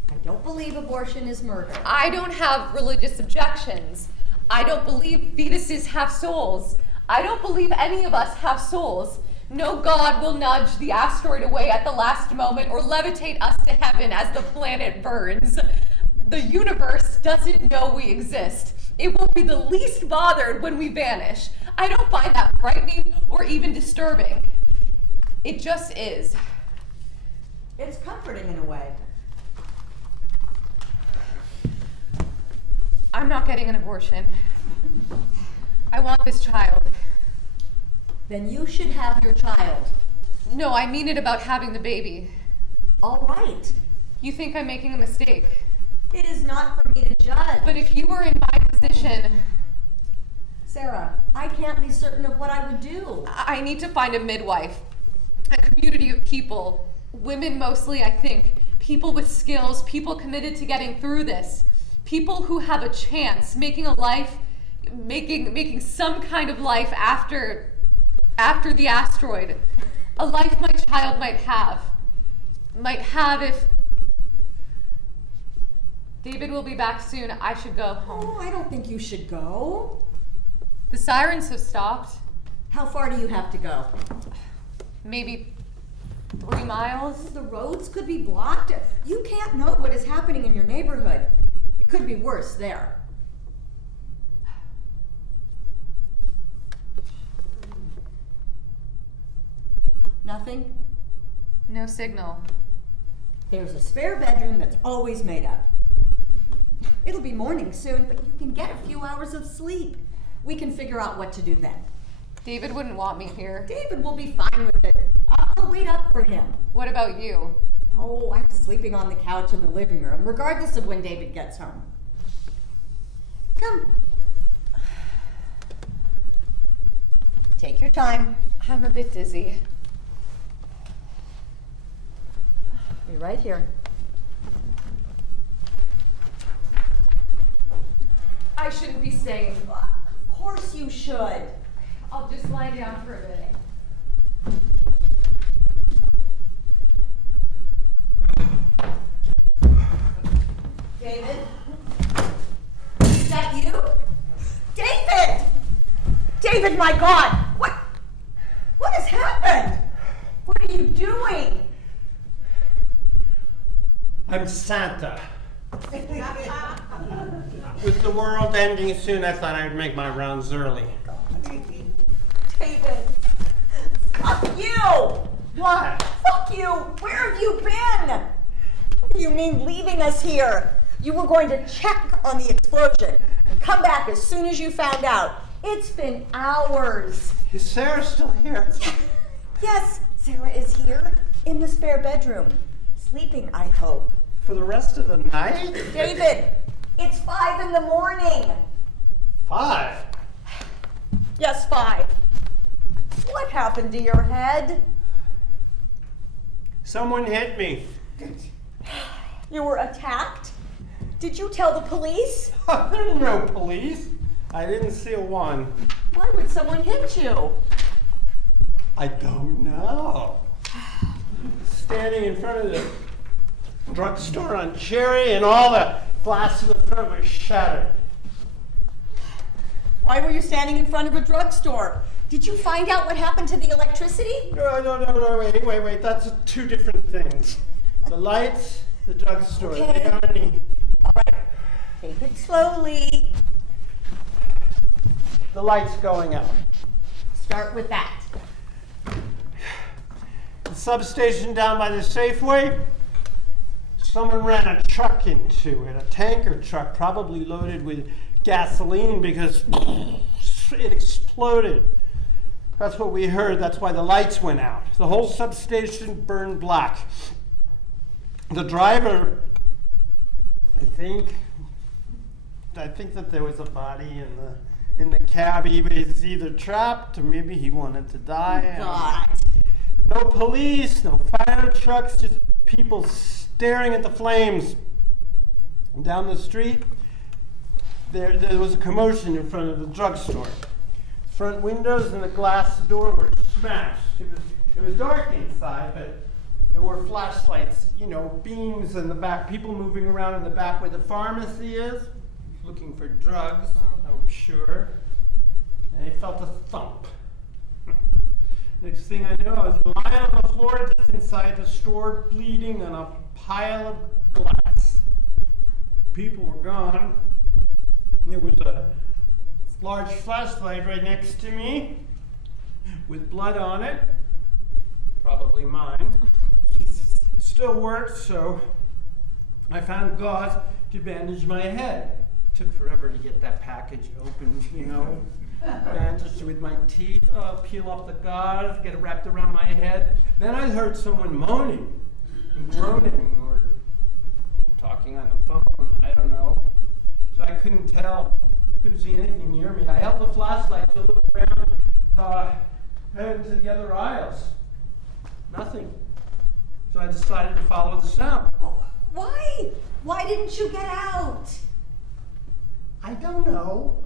I don't believe abortion is murder. I don't have religious objections. I don't believe fetuses have souls. I don't believe any of us have souls. No God will nudge the asteroid away at the last moment or levitate us to heaven as the planet burns. The universe doesn't know we exist. It will be the least bothered when we vanish. I don't find that frightening or even disturbing. It just is. It's comforting in a way. I'm not getting an abortion. I want this child. Then you should have your child. No, I mean it about having the baby. All right. You think I'm making a mistake. It is not for me to judge. But if you were in my position, Sarah, I can't be certain of what I would do. I need to find a midwife, a community of people, women mostly, I think, people with skills, people committed to getting through this, people who have a chance, making a life, making some kind of life after the asteroid, a life my child might have if David will be back soon. I should go home. Oh, I don't think you should go. The sirens have stopped. How far do you have to go? Maybe 3 miles. The roads could be blocked. You can't know what is happening in your neighborhood. It could be worse there. Nothing? No signal. There's a spare bedroom that's always made up. It'll be morning soon, but you can get a few hours of sleep. We can figure out what to do then. David wouldn't want me here. David will be fine with it. I'll wait up for him. What about you? Oh, I'm sleeping on the couch in the living room, regardless of when David gets home. Come. Take your time. I'm a bit dizzy. Be right here. I shouldn't be staying. Of course you should. I'll just lie down for a bit. David? Is that you? David! David, my God! What has happened? What are you doing? I'm Santa. With the world ending soon, I thought I'd make my rounds early. David! Fuck you! What? Fuck you! Where have you been? What do you mean leaving us here? You were going to check on the explosion and come back as soon as you found out. It's been hours. Is Sarah still here? Yes, Sarah is here in the spare bedroom. Sleeping, I hope. For the rest of the night? David, it's 5 in the morning. 5? Yes, 5. What happened to your head? Someone hit me. You were attacked? Did you tell the police? There's no police. I didn't see a one. Why would someone hit you? I don't know. Standing in front of the drugstore on Cherry and all the glass in the front was shattered. Why were you standing in front of a drugstore? Did you find out what happened to the electricity? No, wait. That's 2 different things. The lights, the drugstore. Okay. They aren't any. All right. Take it slowly. The lights going out. Start with that. The substation down by the Safeway, someone ran a truck into it, a tanker truck, probably loaded with gasoline because it exploded. That's what we heard. That's why the lights went out. The whole substation burned black. The driver, I think that there was a body in the cab. He was either trapped or maybe he wanted to die. God. No police, no fire trucks, just people staring at the flames. Down the street, there was a commotion in front of the drugstore. Front windows and the glass door were smashed. It was dark inside, but there were flashlights, beams in the back, people moving around in the back where the pharmacy is, looking for drugs, I'm sure. And I felt a thump. Next thing I knew, I was lying on the floor just inside the store, bleeding on a pile of glass. People were gone. There was a large flashlight right next to me with blood on it, probably mine. It still worked, so I found gauze to bandage my head. Took forever to get that package open, bandaged with my teeth, peel off the gauze, get it wrapped around my head. Then I heard someone moaning and groaning or talking on the phone, I don't know. So I couldn't see anything near me. I held the flashlight to look around, head to the other aisles. Nothing. So I decided to follow the sound. Why? Why didn't you get out? I don't know.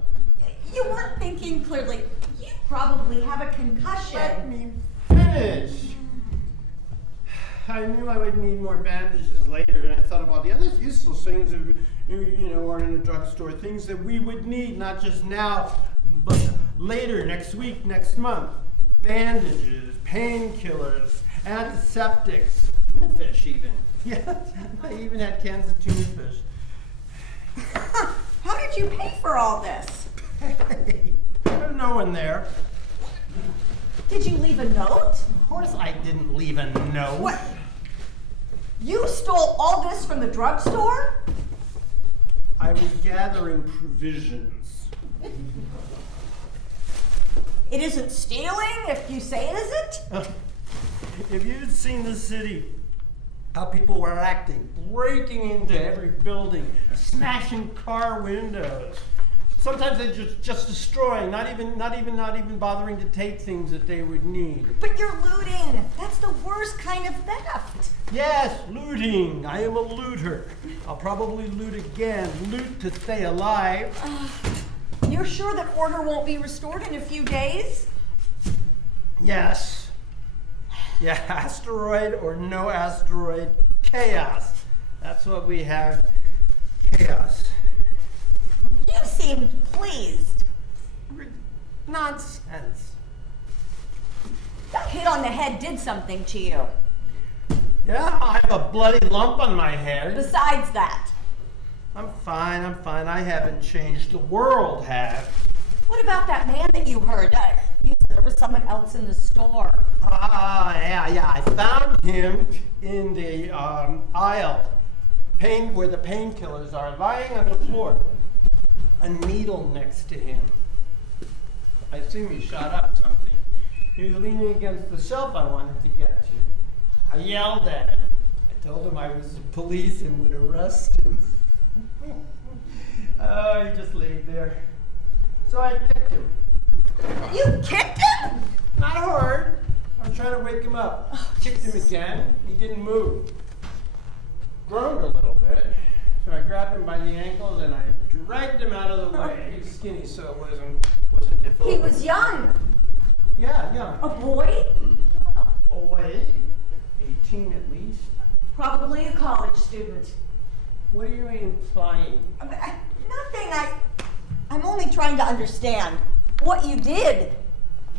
You weren't thinking clearly. You probably have a concussion. Let me finish. I knew I would need more bandages later, and I thought about the other useful things that are in a drugstore, things that we would need, not just now, but later, next week, next month. Bandages, painkillers, antiseptics, tuna fish even. Yeah, I even had cans of tuna fish. How did you pay for all this? Hey, there's no one there. Did you leave a note? Of course I didn't leave a note. What? You stole all this from the drugstore? I was gathering provisions. It isn't stealing if you say it isn't? If you'd seen the city, how people were acting, breaking into every building, smashing car windows. Sometimes they just destroying, not even bothering to take things that they would need. But you're looting. That's the worst kind of theft. Yes, looting. I am a looter. I'll probably loot again. Loot to stay alive. You're sure that order won't be restored in a few days? Yes. Yeah, asteroid or no asteroid, chaos. That's what we have. Chaos. You seemed pleased. Nonsense. That hit on the head did something to you. Yeah, I have a bloody lump on my head. Besides that, I'm fine. I haven't changed. The world has. what about that man that you heard? You said there was someone else in the store. Yeah. I found him in the aisle, where the painkillers are, lying on the floor. A needle next to him. I assume he shot up something. He was leaning against the shelf I wanted to get to. I yelled at him. I told him I was the police and would arrest him. He just laid there. So I kicked him. You kicked him? Not hard. I was trying to wake him up. Kicked him again. He didn't move. Groaned a little bit. So I grabbed him by the ankles and I dragged him out of the way. He was skinny, so it wasn't difficult. He was young. Yeah, young. A boy? Boy, 18 at least. Probably a college student. What are you implying? Nothing. I'm only trying to understand what you did.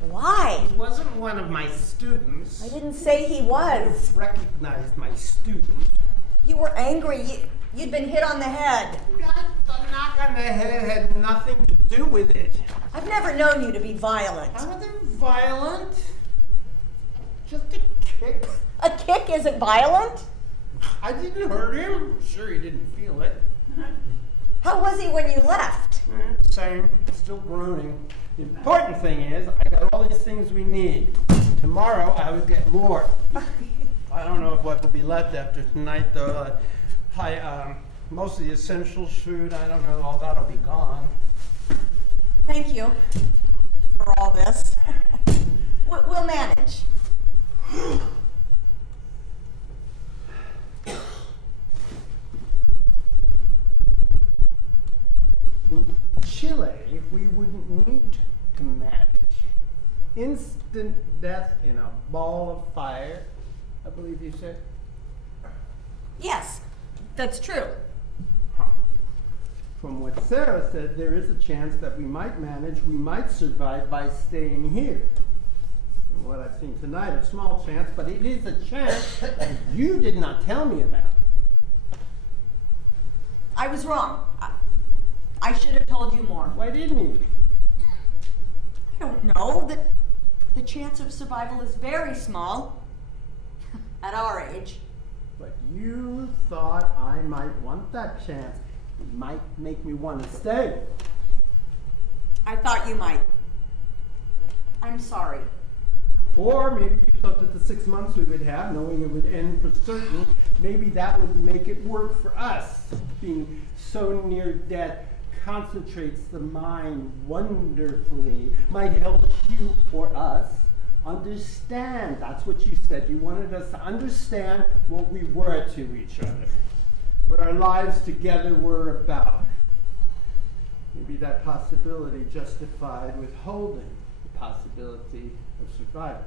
Why? He wasn't one of my students. I didn't say he was. Recognized my student. You were angry. You'd been hit on the head. The knock on the head had nothing to do with it. I've never known you to be violent. I wasn't violent. Just a kick. A kick isn't violent? I didn't hurt him. Sure, he didn't feel it. How was he when you left? same, still groaning. The important thing is, I got all these things we need. Tomorrow, I would get more. I don't know what will be left after tonight, though. Most of the essentials food, I don't know, all that'll be gone. Thank you for all this. We'll manage. In Chile, we wouldn't need to manage. Instant death in a ball of fire, I believe you said. Yes, that's true. Huh. From what Sarah said, there is a chance that we might manage, we might survive by staying here. From what I've seen tonight, a small chance, but it is a chance that you did not tell me about. I was wrong. I should have told you more. Why didn't you? I don't know. The chance of survival is very small at our age. But you thought I might want that chance. It might make me want to stay. I thought you might. I'm sorry. Or maybe you thought that the 6 months we would have, knowing it would end for certain, maybe that would make it work for us. Being so near death concentrates the mind wonderfully, might help you or us understand. That's what you said. You wanted us to understand what we were to each other, what our lives together were about. Maybe that possibility justified withholding the possibility of survival.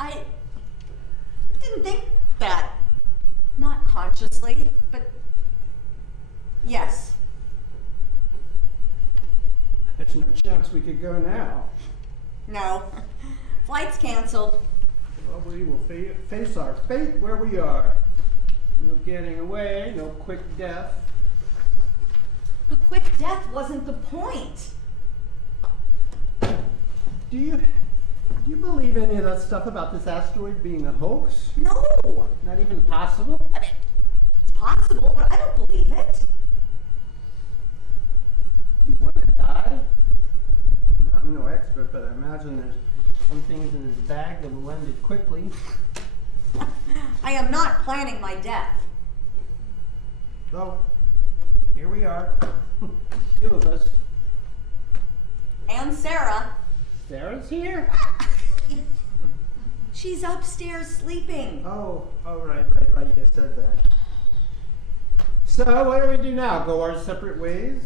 I didn't think that. Not consciously, but yes. There's no chance we could go now. No. Flight's canceled. Well, we will face our fate where we are. No getting away, no quick death. A quick death wasn't the point. Do you believe any of that stuff about this asteroid being a hoax? No. Not even possible? I mean, it's possible, but I don't believe it. Do you want to die? I'm no expert, but I imagine there's some things in his bag that will end it quickly. I am not planning my death. So, here we are. Two of us. And Sarah. Sarah's here? She's upstairs sleeping. Oh, right, you said that. So, what do we do now? Go our separate ways?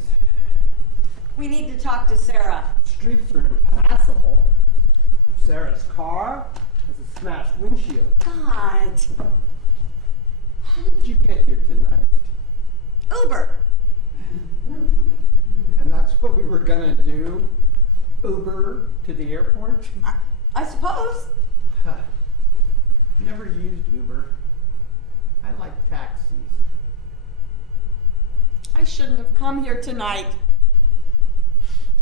We need to talk to Sarah. Streets are impassable. Sarah's car has a smashed windshield. God. How did you get here tonight? Uber. And that's what we were gonna do? Uber to the airport? I suppose. Huh. Never used Uber. I like taxis. I shouldn't have come here tonight.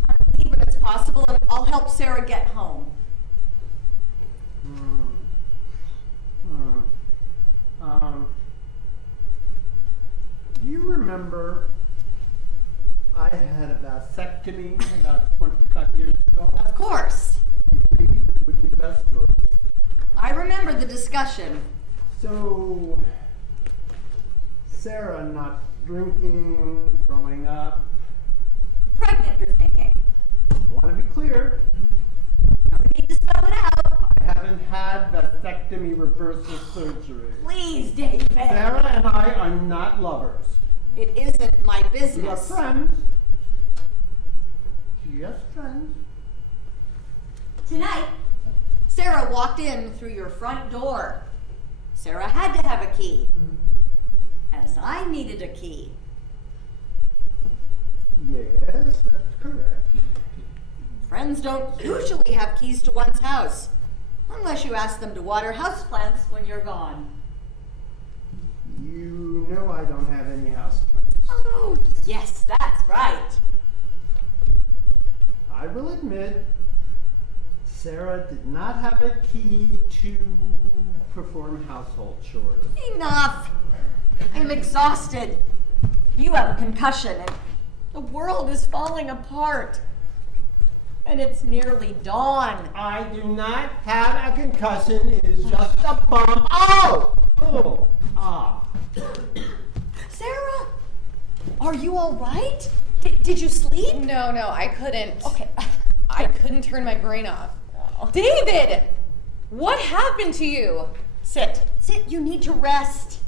I believe it's possible, and I'll help Sarah get home. Do you remember I had a vasectomy about 25 years ago? Of course. You agreed it would be the best for us. I remember the discussion. So, Sarah not drinking, throwing up. Pregnant, you're thinking. I want to be clear, No need to spell it out. I haven't had vasectomy reversal surgery. Please, David. Sarah and I are not lovers. It isn't my We are business. friends. Just friends. Tonight, Sarah walked in through your front door. Sarah had to have a key, as I needed a key. Yes, that's correct. Friends don't usually have keys to one's house, unless you ask them to water houseplants when you're gone. You know I don't have any houseplants. Oh, yes, that's right. I will admit, Sarah did not have a key to perform household chores. Enough. I'm exhausted. You have a concussion, and The world is falling apart. And it's nearly dawn. I do not have a concussion. It is just a bump. Oh! Oh! Ah. Sarah, are you all right? Did you sleep? No, I couldn't. Okay. I couldn't turn my brain off. David! What happened to you? Sit. You need to rest.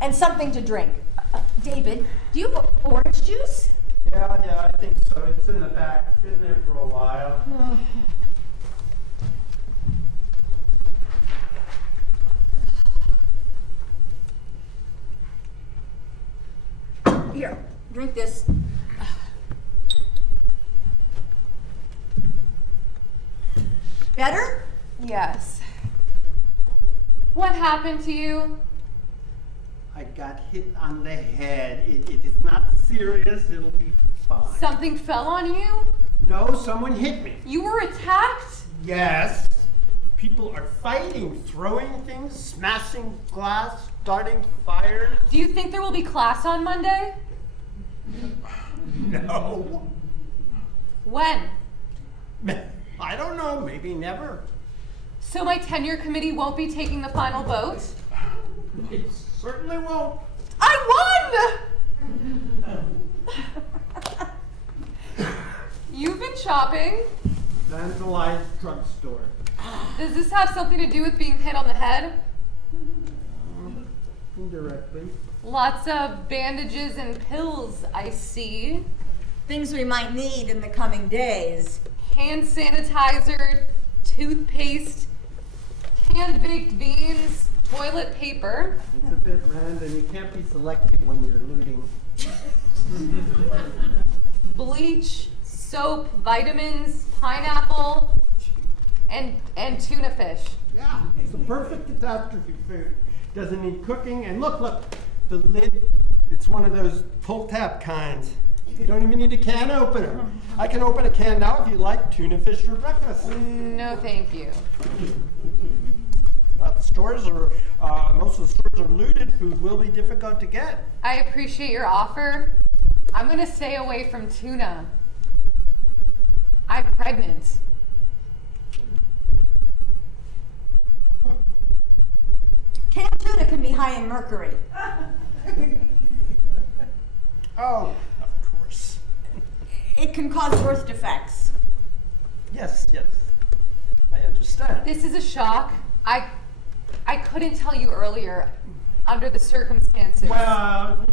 And something to drink. David, do you have orange juice? Yeah, I think so. It's in the back. Been there for a while. Here, drink this. Better? Yes. What happened to you? I got hit on the head. It is not serious. It'll be fine. Something fell on you? No, someone hit me. You were attacked? Yes. People are fighting, throwing things, smashing glass, starting fires. Do you think there will be class on Monday? No. When? I don't know. Maybe never. So my tenure committee won't be taking the final vote? It certainly won't. I won! You've been shopping. Vandalized drugstore. Does this have something to do with being hit on the head? Indirectly. Lots of bandages and pills, I see. Things we might need in the coming days. Hand sanitizer, toothpaste, canned baked beans, toilet paper. It's a bit random. You can't be selective when you're looting. Bleach, soap, vitamins, pineapple, and tuna fish. Yeah, it's the perfect catastrophe food. Doesn't need cooking. And look, the lid, it's one of those pull tab kinds. You don't even need a can opener. I can open a can now if you like tuna fish for breakfast. No, thank you. The stores are, most of the stores are looted. Food will be difficult to get. I appreciate your offer. I'm gonna stay away from tuna. I'm pregnant. Canned tuna can be high in mercury. Oh, of course. It can cause birth defects. Yes, I understand. This is a shock. I couldn't tell you earlier under the circumstances. Well,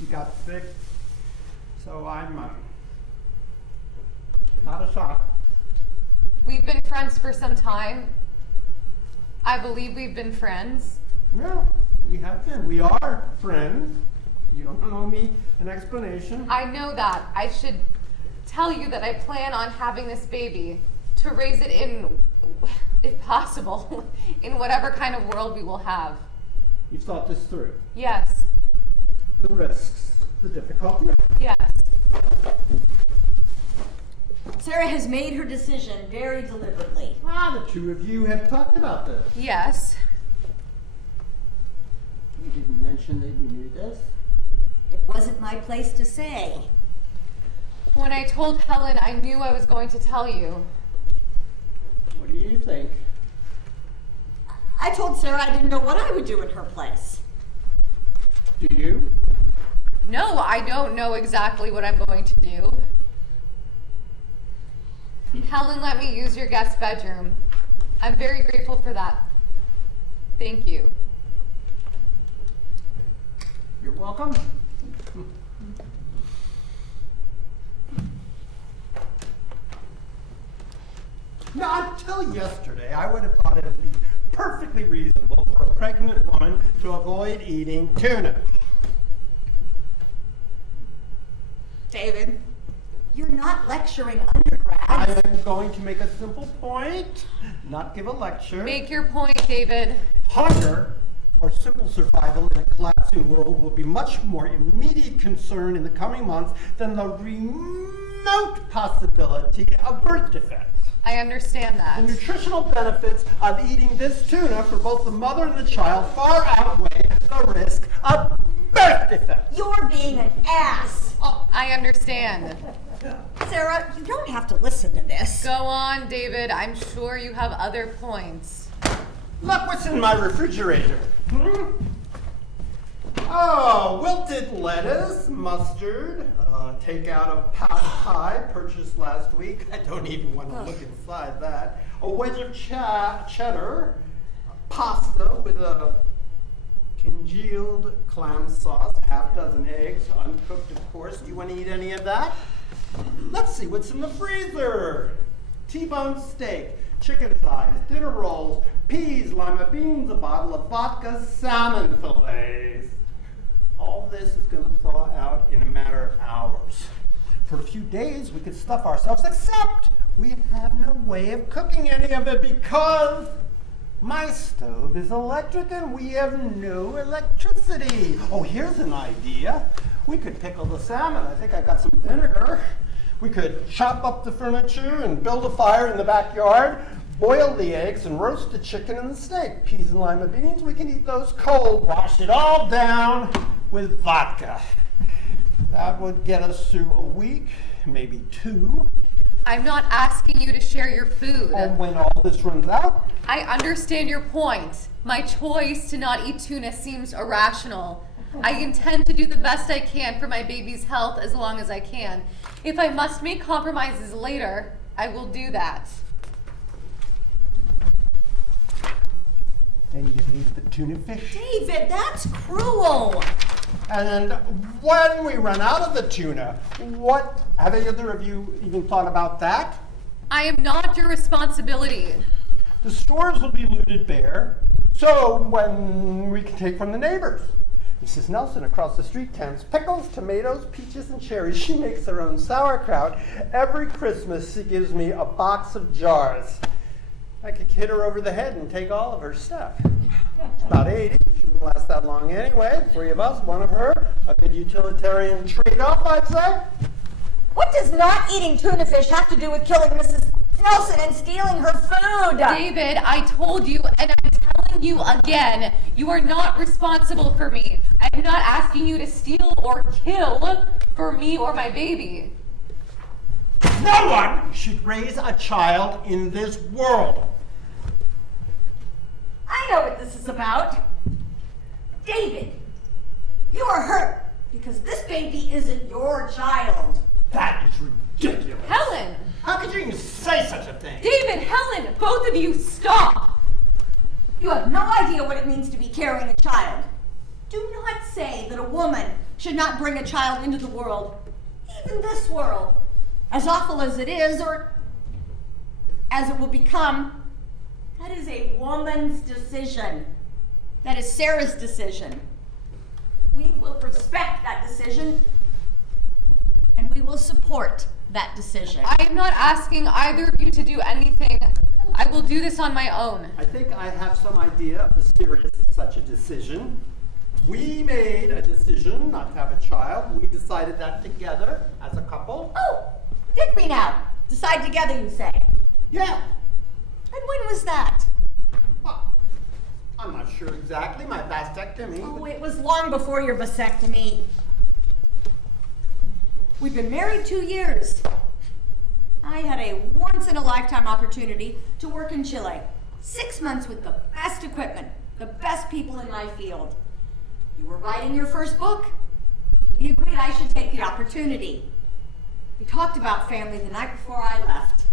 you got sick, so I'm not a shock. We've been friends for some time. I believe we've been friends. Yeah, we have been. We are friends. You don't owe me an explanation. I know that. I should tell you that I plan on having this baby to raise it in, if possible, in whatever kind of world we will have. You've thought this through. Yes. The risks, the difficulty. Yes. Sarah has made her decision very deliberately. The two of you have talked about this. Yes. You didn't mention that you knew this. It wasn't my place to say. When I told Helen, I knew I was going to tell you. What do you think? I told Sarah I didn't know what I would do in her place. Do you? No, I don't know exactly what I'm going to do. Helen let me use your guest bedroom. I'm very grateful for that. Thank you. You're welcome. Now, until yesterday, I would have thought it would be perfectly reasonable for a pregnant woman to avoid eating tuna. David, you're not lecturing undergrads. I am going to make a simple point, not give a lecture. Make your point, David. Hunger or simple survival in a collapsing world will be much more immediate concern in the coming months than the remote possibility of birth defects. I understand that. The nutritional benefits of eating this tuna for both the mother and the child far outweigh the risk of birth defects. You're being an ass. I understand. Sarah, you don't have to listen to this. Go on, David. I'm sure you have other points. Look what's in my refrigerator. Oh, wilted lettuce, mustard, take out a pad thai purchased last week. I don't even want to look inside that. A wedge of cheddar, pasta with a congealed clam sauce, half dozen eggs, uncooked of course. Do you want to eat any of that? Let's see what's in the freezer. T-bone steak, chicken thighs, dinner rolls, peas, lima beans, a bottle of vodka, salmon fillets. All this is going to thaw out in a matter of hours. For a few days, we could stuff ourselves, except we have no way of cooking any of it because my stove is electric and we have no electricity. Oh, here's an idea. We could pickle the salmon. I think I got some vinegar. We could chop up the furniture and build a fire in the backyard, boil the eggs and roast the chicken and the steak. Peas and lima beans, we can eat those cold. Wash it all down with vodka. That would get us through a week, maybe 2. I'm not asking you to share your food. And when all this runs out, I understand your point. My choice to not eat tuna seems irrational. I intend to do the best I can for my baby's health as long as I can. If I must make compromises later, I will do that. then you eat the tuna fish. David, that's cruel. And when we run out of the tuna, what, have either of you even thought about that? I am not your responsibility. The stores will be looted bare, so when we can take from the neighbors. Mrs. Nelson across the street cans pickles, tomatoes, peaches, and cherries. She makes her own sauerkraut. Every Christmas, she gives me a box of jars. I could hit her over the head and take all of her stuff. She's about 80. She wouldn't last that long anyway. 3 of us, 1 of her. A good utilitarian trade-off, I'd say. What does not eating tuna fish have to do with killing Mrs. Nelson and stealing her food? David, I told you, and I'm telling you again, you are not responsible for me. I'm not asking you to steal or kill for me or my baby. No one should raise a child in this world. I know what this is about. David, you are hurt because this baby isn't your child. That is ridiculous. Helen! How could you even say such a thing? David, Helen, both of you, stop! You have no idea what it means to be carrying a child. Do not say that a woman should not bring a child into the world, even this world, as awful as it is, or as it will become. That is a woman's decision. That is Sarah's decision. We will respect that decision, and we will support that decision. I am not asking either of you to do anything. I will do this on my own. I think I have some idea of the seriousness of such a decision. We made a decision not to have a child. We decided that together as a couple. Oh, did we now? Decide together, you say? Yeah. And when was that? Well, I'm not sure exactly. My vasectomy. Oh, it was long before your vasectomy. We've been married 2 years. I had a once-in-a-lifetime opportunity to work in Chile. 6 months with the best equipment, the best people in my field. You were writing your first book. We agreed I should take the opportunity. We talked about family the night before I left.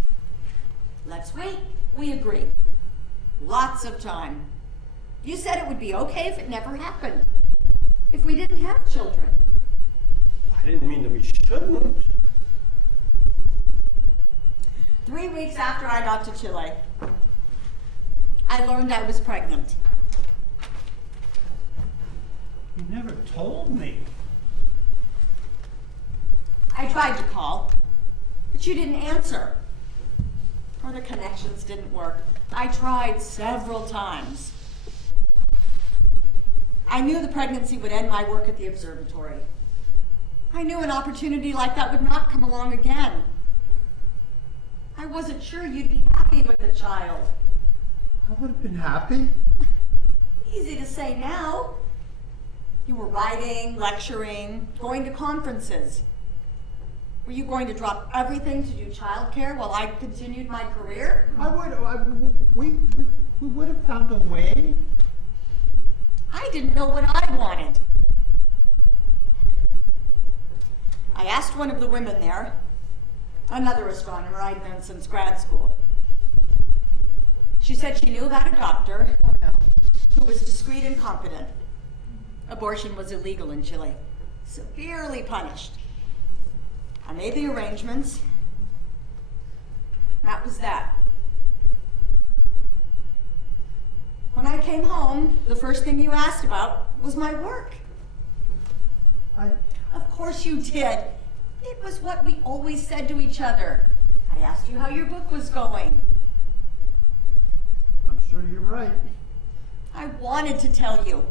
Let's wait. We agreed. Lots of time. You said it would be okay if it never happened. If we didn't have children. I didn't mean that we shouldn't. 3 weeks after I got to Chile, I learned I was pregnant. You never told me. I tried to call, but you didn't answer. Or the connections didn't work. I tried several times. I knew the pregnancy would end my work at the observatory. I knew an opportunity like that would not come along again. I wasn't sure you'd be happy with the child. I would have been happy. Easy to say now. You were writing, lecturing, going to conferences. Were you going to drop everything to do childcare while I continued my career? We would have found a way. I didn't know what I wanted. I asked one of the women there, another astronomer I'd known since grad school. She said she knew about a doctor who was discreet and competent. Abortion was illegal in Chile, severely punished. I made the arrangements. That was that. When I came home, the first thing you asked about was my work. Of course you did. It was what we always said to each other. I asked you how your book was going. I'm sure you're right. I wanted to tell you,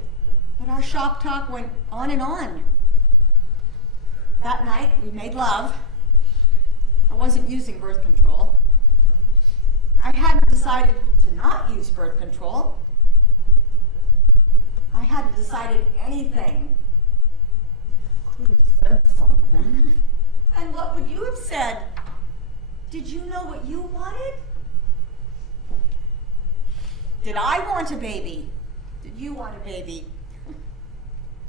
but our shop talk went on and on. That night, we made love. I wasn't using birth control. I hadn't decided to not use birth control. I hadn't decided anything. Could have said something. And what would you have said? Did you know what you wanted? Did I want a baby? Did you want a baby?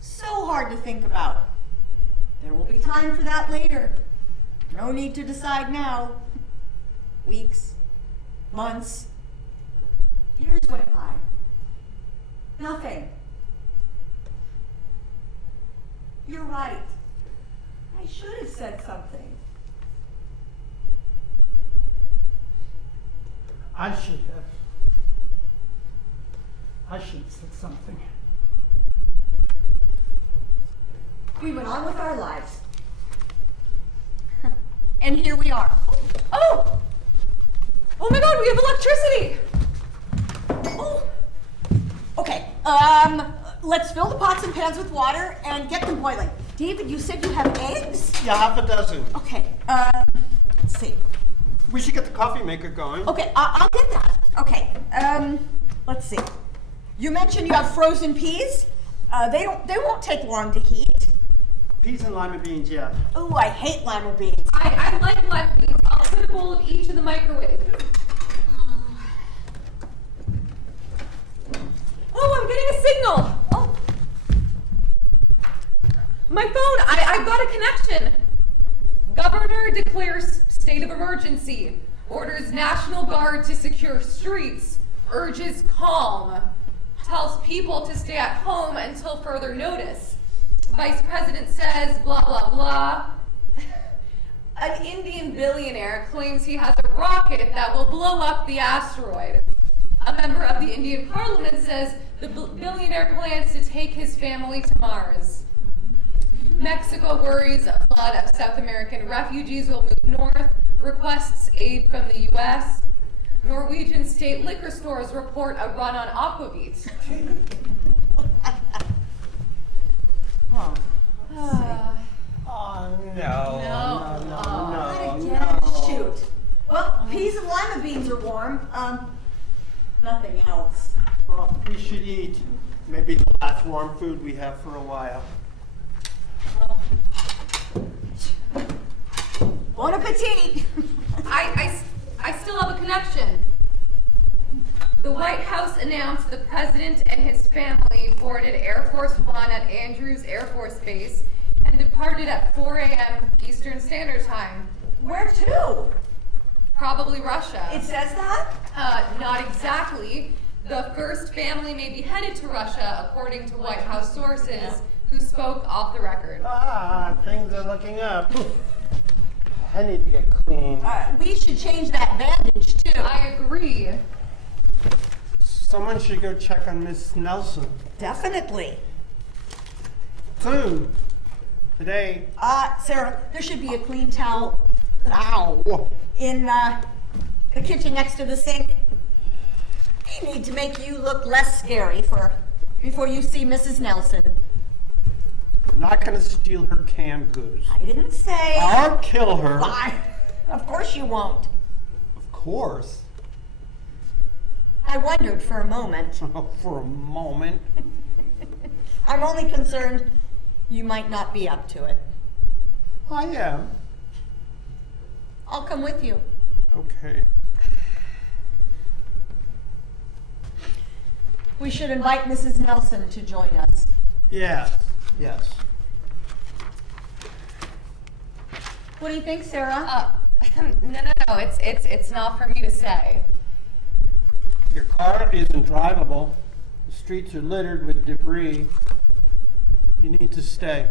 So hard to think about. There will be time for that later. No need to decide now. Weeks, months, years went by. Nothing. You're right. I should have said something. I should have said something. We went on with our lives. And here we are. Oh! Oh my god, we have electricity! Oh. Okay, let's fill the pots and pans with water and get them boiling. David, you said you have eggs? Yeah, half a dozen. Okay, let's see. We should get the coffee maker going. Okay, I'll get that. Okay, let's see. You mentioned you have frozen peas. They won't take long to heat. Peas and lima beans, yeah. Oh, I hate lima beans. I like lima beans. I'll put a bowl of each in the microwave. Oh, I'm getting a signal. Oh, My phone, I got a connection. Governor declares state of emergency, orders National Guard to secure streets, urges calm, tells people to stay at home until further notice. Vice President says blah, blah, blah. An Indian billionaire claims he has a rocket that will blow up the asteroid. A member of the Indian parliament says the billionaire plans to take his family to Mars. Mexico worries a flood of South American refugees will move north, requests aid from the U.S. Norwegian state liquor stores report a run on aquavit. oh. Oh, No. Not again. Shoot. Well, peas and lima beans are warm. Nothing else. Well, we should eat. Maybe the last warm food we have for a while. Bon appetit. I still have a connection. The White House announced the president and his family boarded Air Force One at Andrews Air Force Base and departed at 4 a.m. Eastern Standard Time. Where to? Probably Russia. It says that? Not exactly. The first family may be headed to Russia, according to White House sources who spoke off the record. Things are looking up. I need to get clean. We should change that bandage too. I agree. Someone should go check on Miss Nelson. Definitely. Soon. Today. Sarah, there should be a clean towel Ow! in the kitchen next to the sink. I need to make you look less scary before you see Mrs. Nelson. I'm not gonna steal her canned goods. I didn't say. I'll kill her. Of course you won't. Of course. I wondered for a moment. For a moment. I'm only concerned you might not be up to it. I am. I'll come with you. Okay. We should invite Mrs. Nelson to join us. Yes, yes. What do you think, Sarah? No, it's not for me to say. Your car isn't drivable. The streets are littered with debris. You need to stay.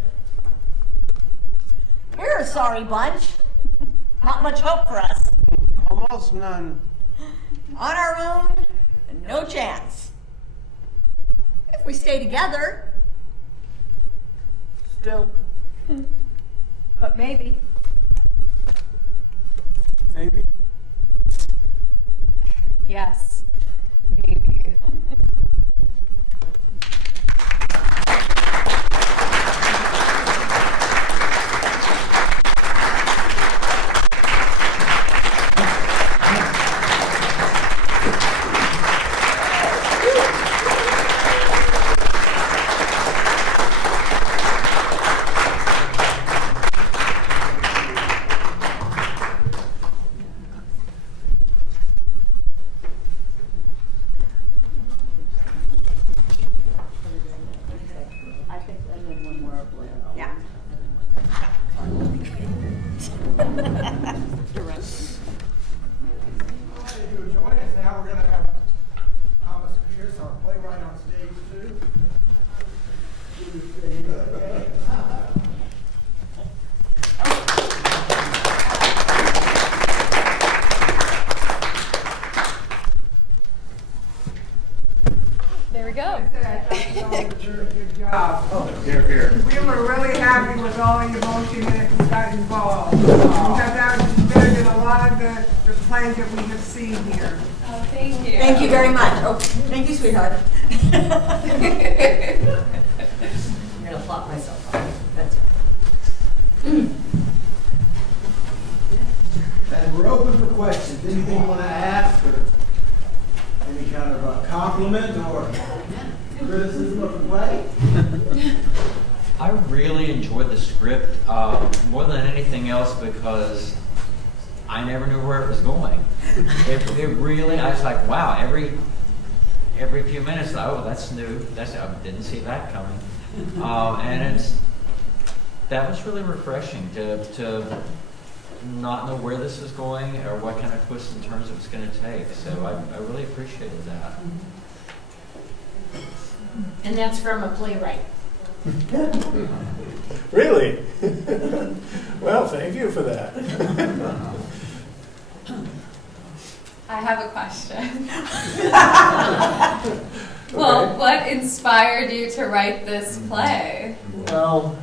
We're a sorry bunch. Not much hope for us. Almost none. On our own, no chance. If we stay together, Still, but maybe. maybe. Yes, maybe. Yeah. If you'll join us now, we're going to have Thomas Pierce, our playwright, on stage too. There we go. I thought you all did a very good job. Here, here. We were really happy with all the emotion that got involved. Because that was better than a lot of the plays that we have seen here. Oh, thank you. Thank you very much. Oh, thank you, sweetheart. I'm gonna plop myself on. That's And we're open for questions. Anything you want to ask or any kind of a compliment or criticism of the play? I really enjoyed the script more than anything else because I never knew where it was going. It really, I was like, wow, every few minutes, oh, that's new. I didn't see that coming. And that was really refreshing to not know where this is going or what kind of twists and turns it was going to take. So I really appreciated that. And that's from a playwright. Really? Well, thank you for that. I have a question. Well, what inspired you to write this play? Well,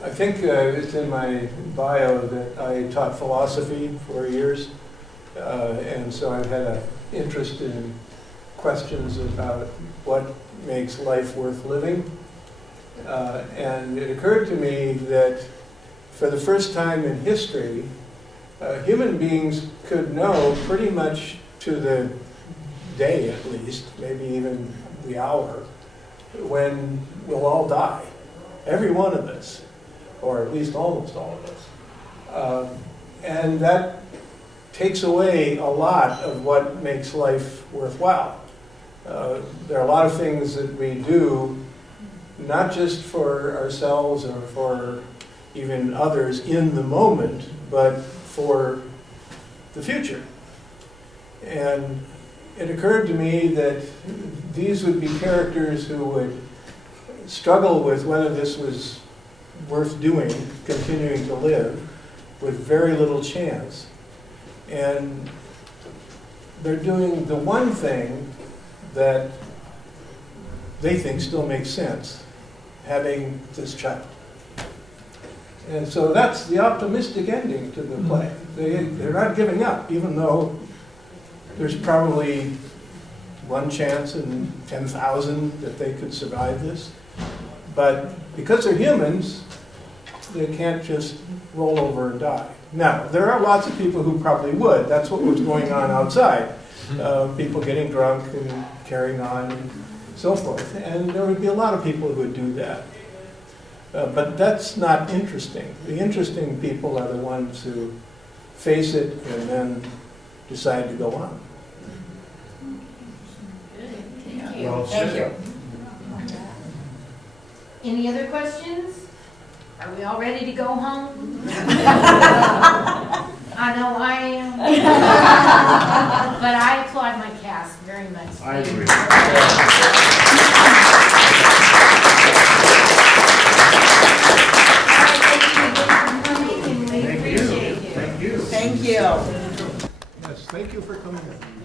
I think it's in my bio that I taught philosophy for years, and so I've had an interest in questions about what makes life worth living. And it occurred to me that for the first time in history, human beings could know pretty much to the day at least, maybe even the hour, when we'll all die. Every one of us, or at least almost all of us. And that takes away a lot of what makes life worthwhile. There are a lot of things that we do, not just for ourselves or for even others in the moment, but for the future. And it occurred to me that these would be characters who would struggle with whether this was worth doing, continuing to live, with very little chance. And they're doing the one thing that they think still makes sense, having this child. And so that's the optimistic ending to the play. They're not giving up, even though there's probably one chance in 10,000 that they could survive this. But because they're humans, they can't just roll over and die. Now, there are lots of people who probably would. That's what was going on outside. People getting drunk and carrying on and so forth. And there would be a lot of people who would do that. But that's not interesting. The interesting people are the ones who face it and then decide to go on. Thank you. Well Thank you. Any other questions? Are we all ready to go home? I know I am. But I applaud my cast very much. I agree. Thank you again for coming, and we appreciate you. Thank you. Thank you. Yes, thank you for coming in.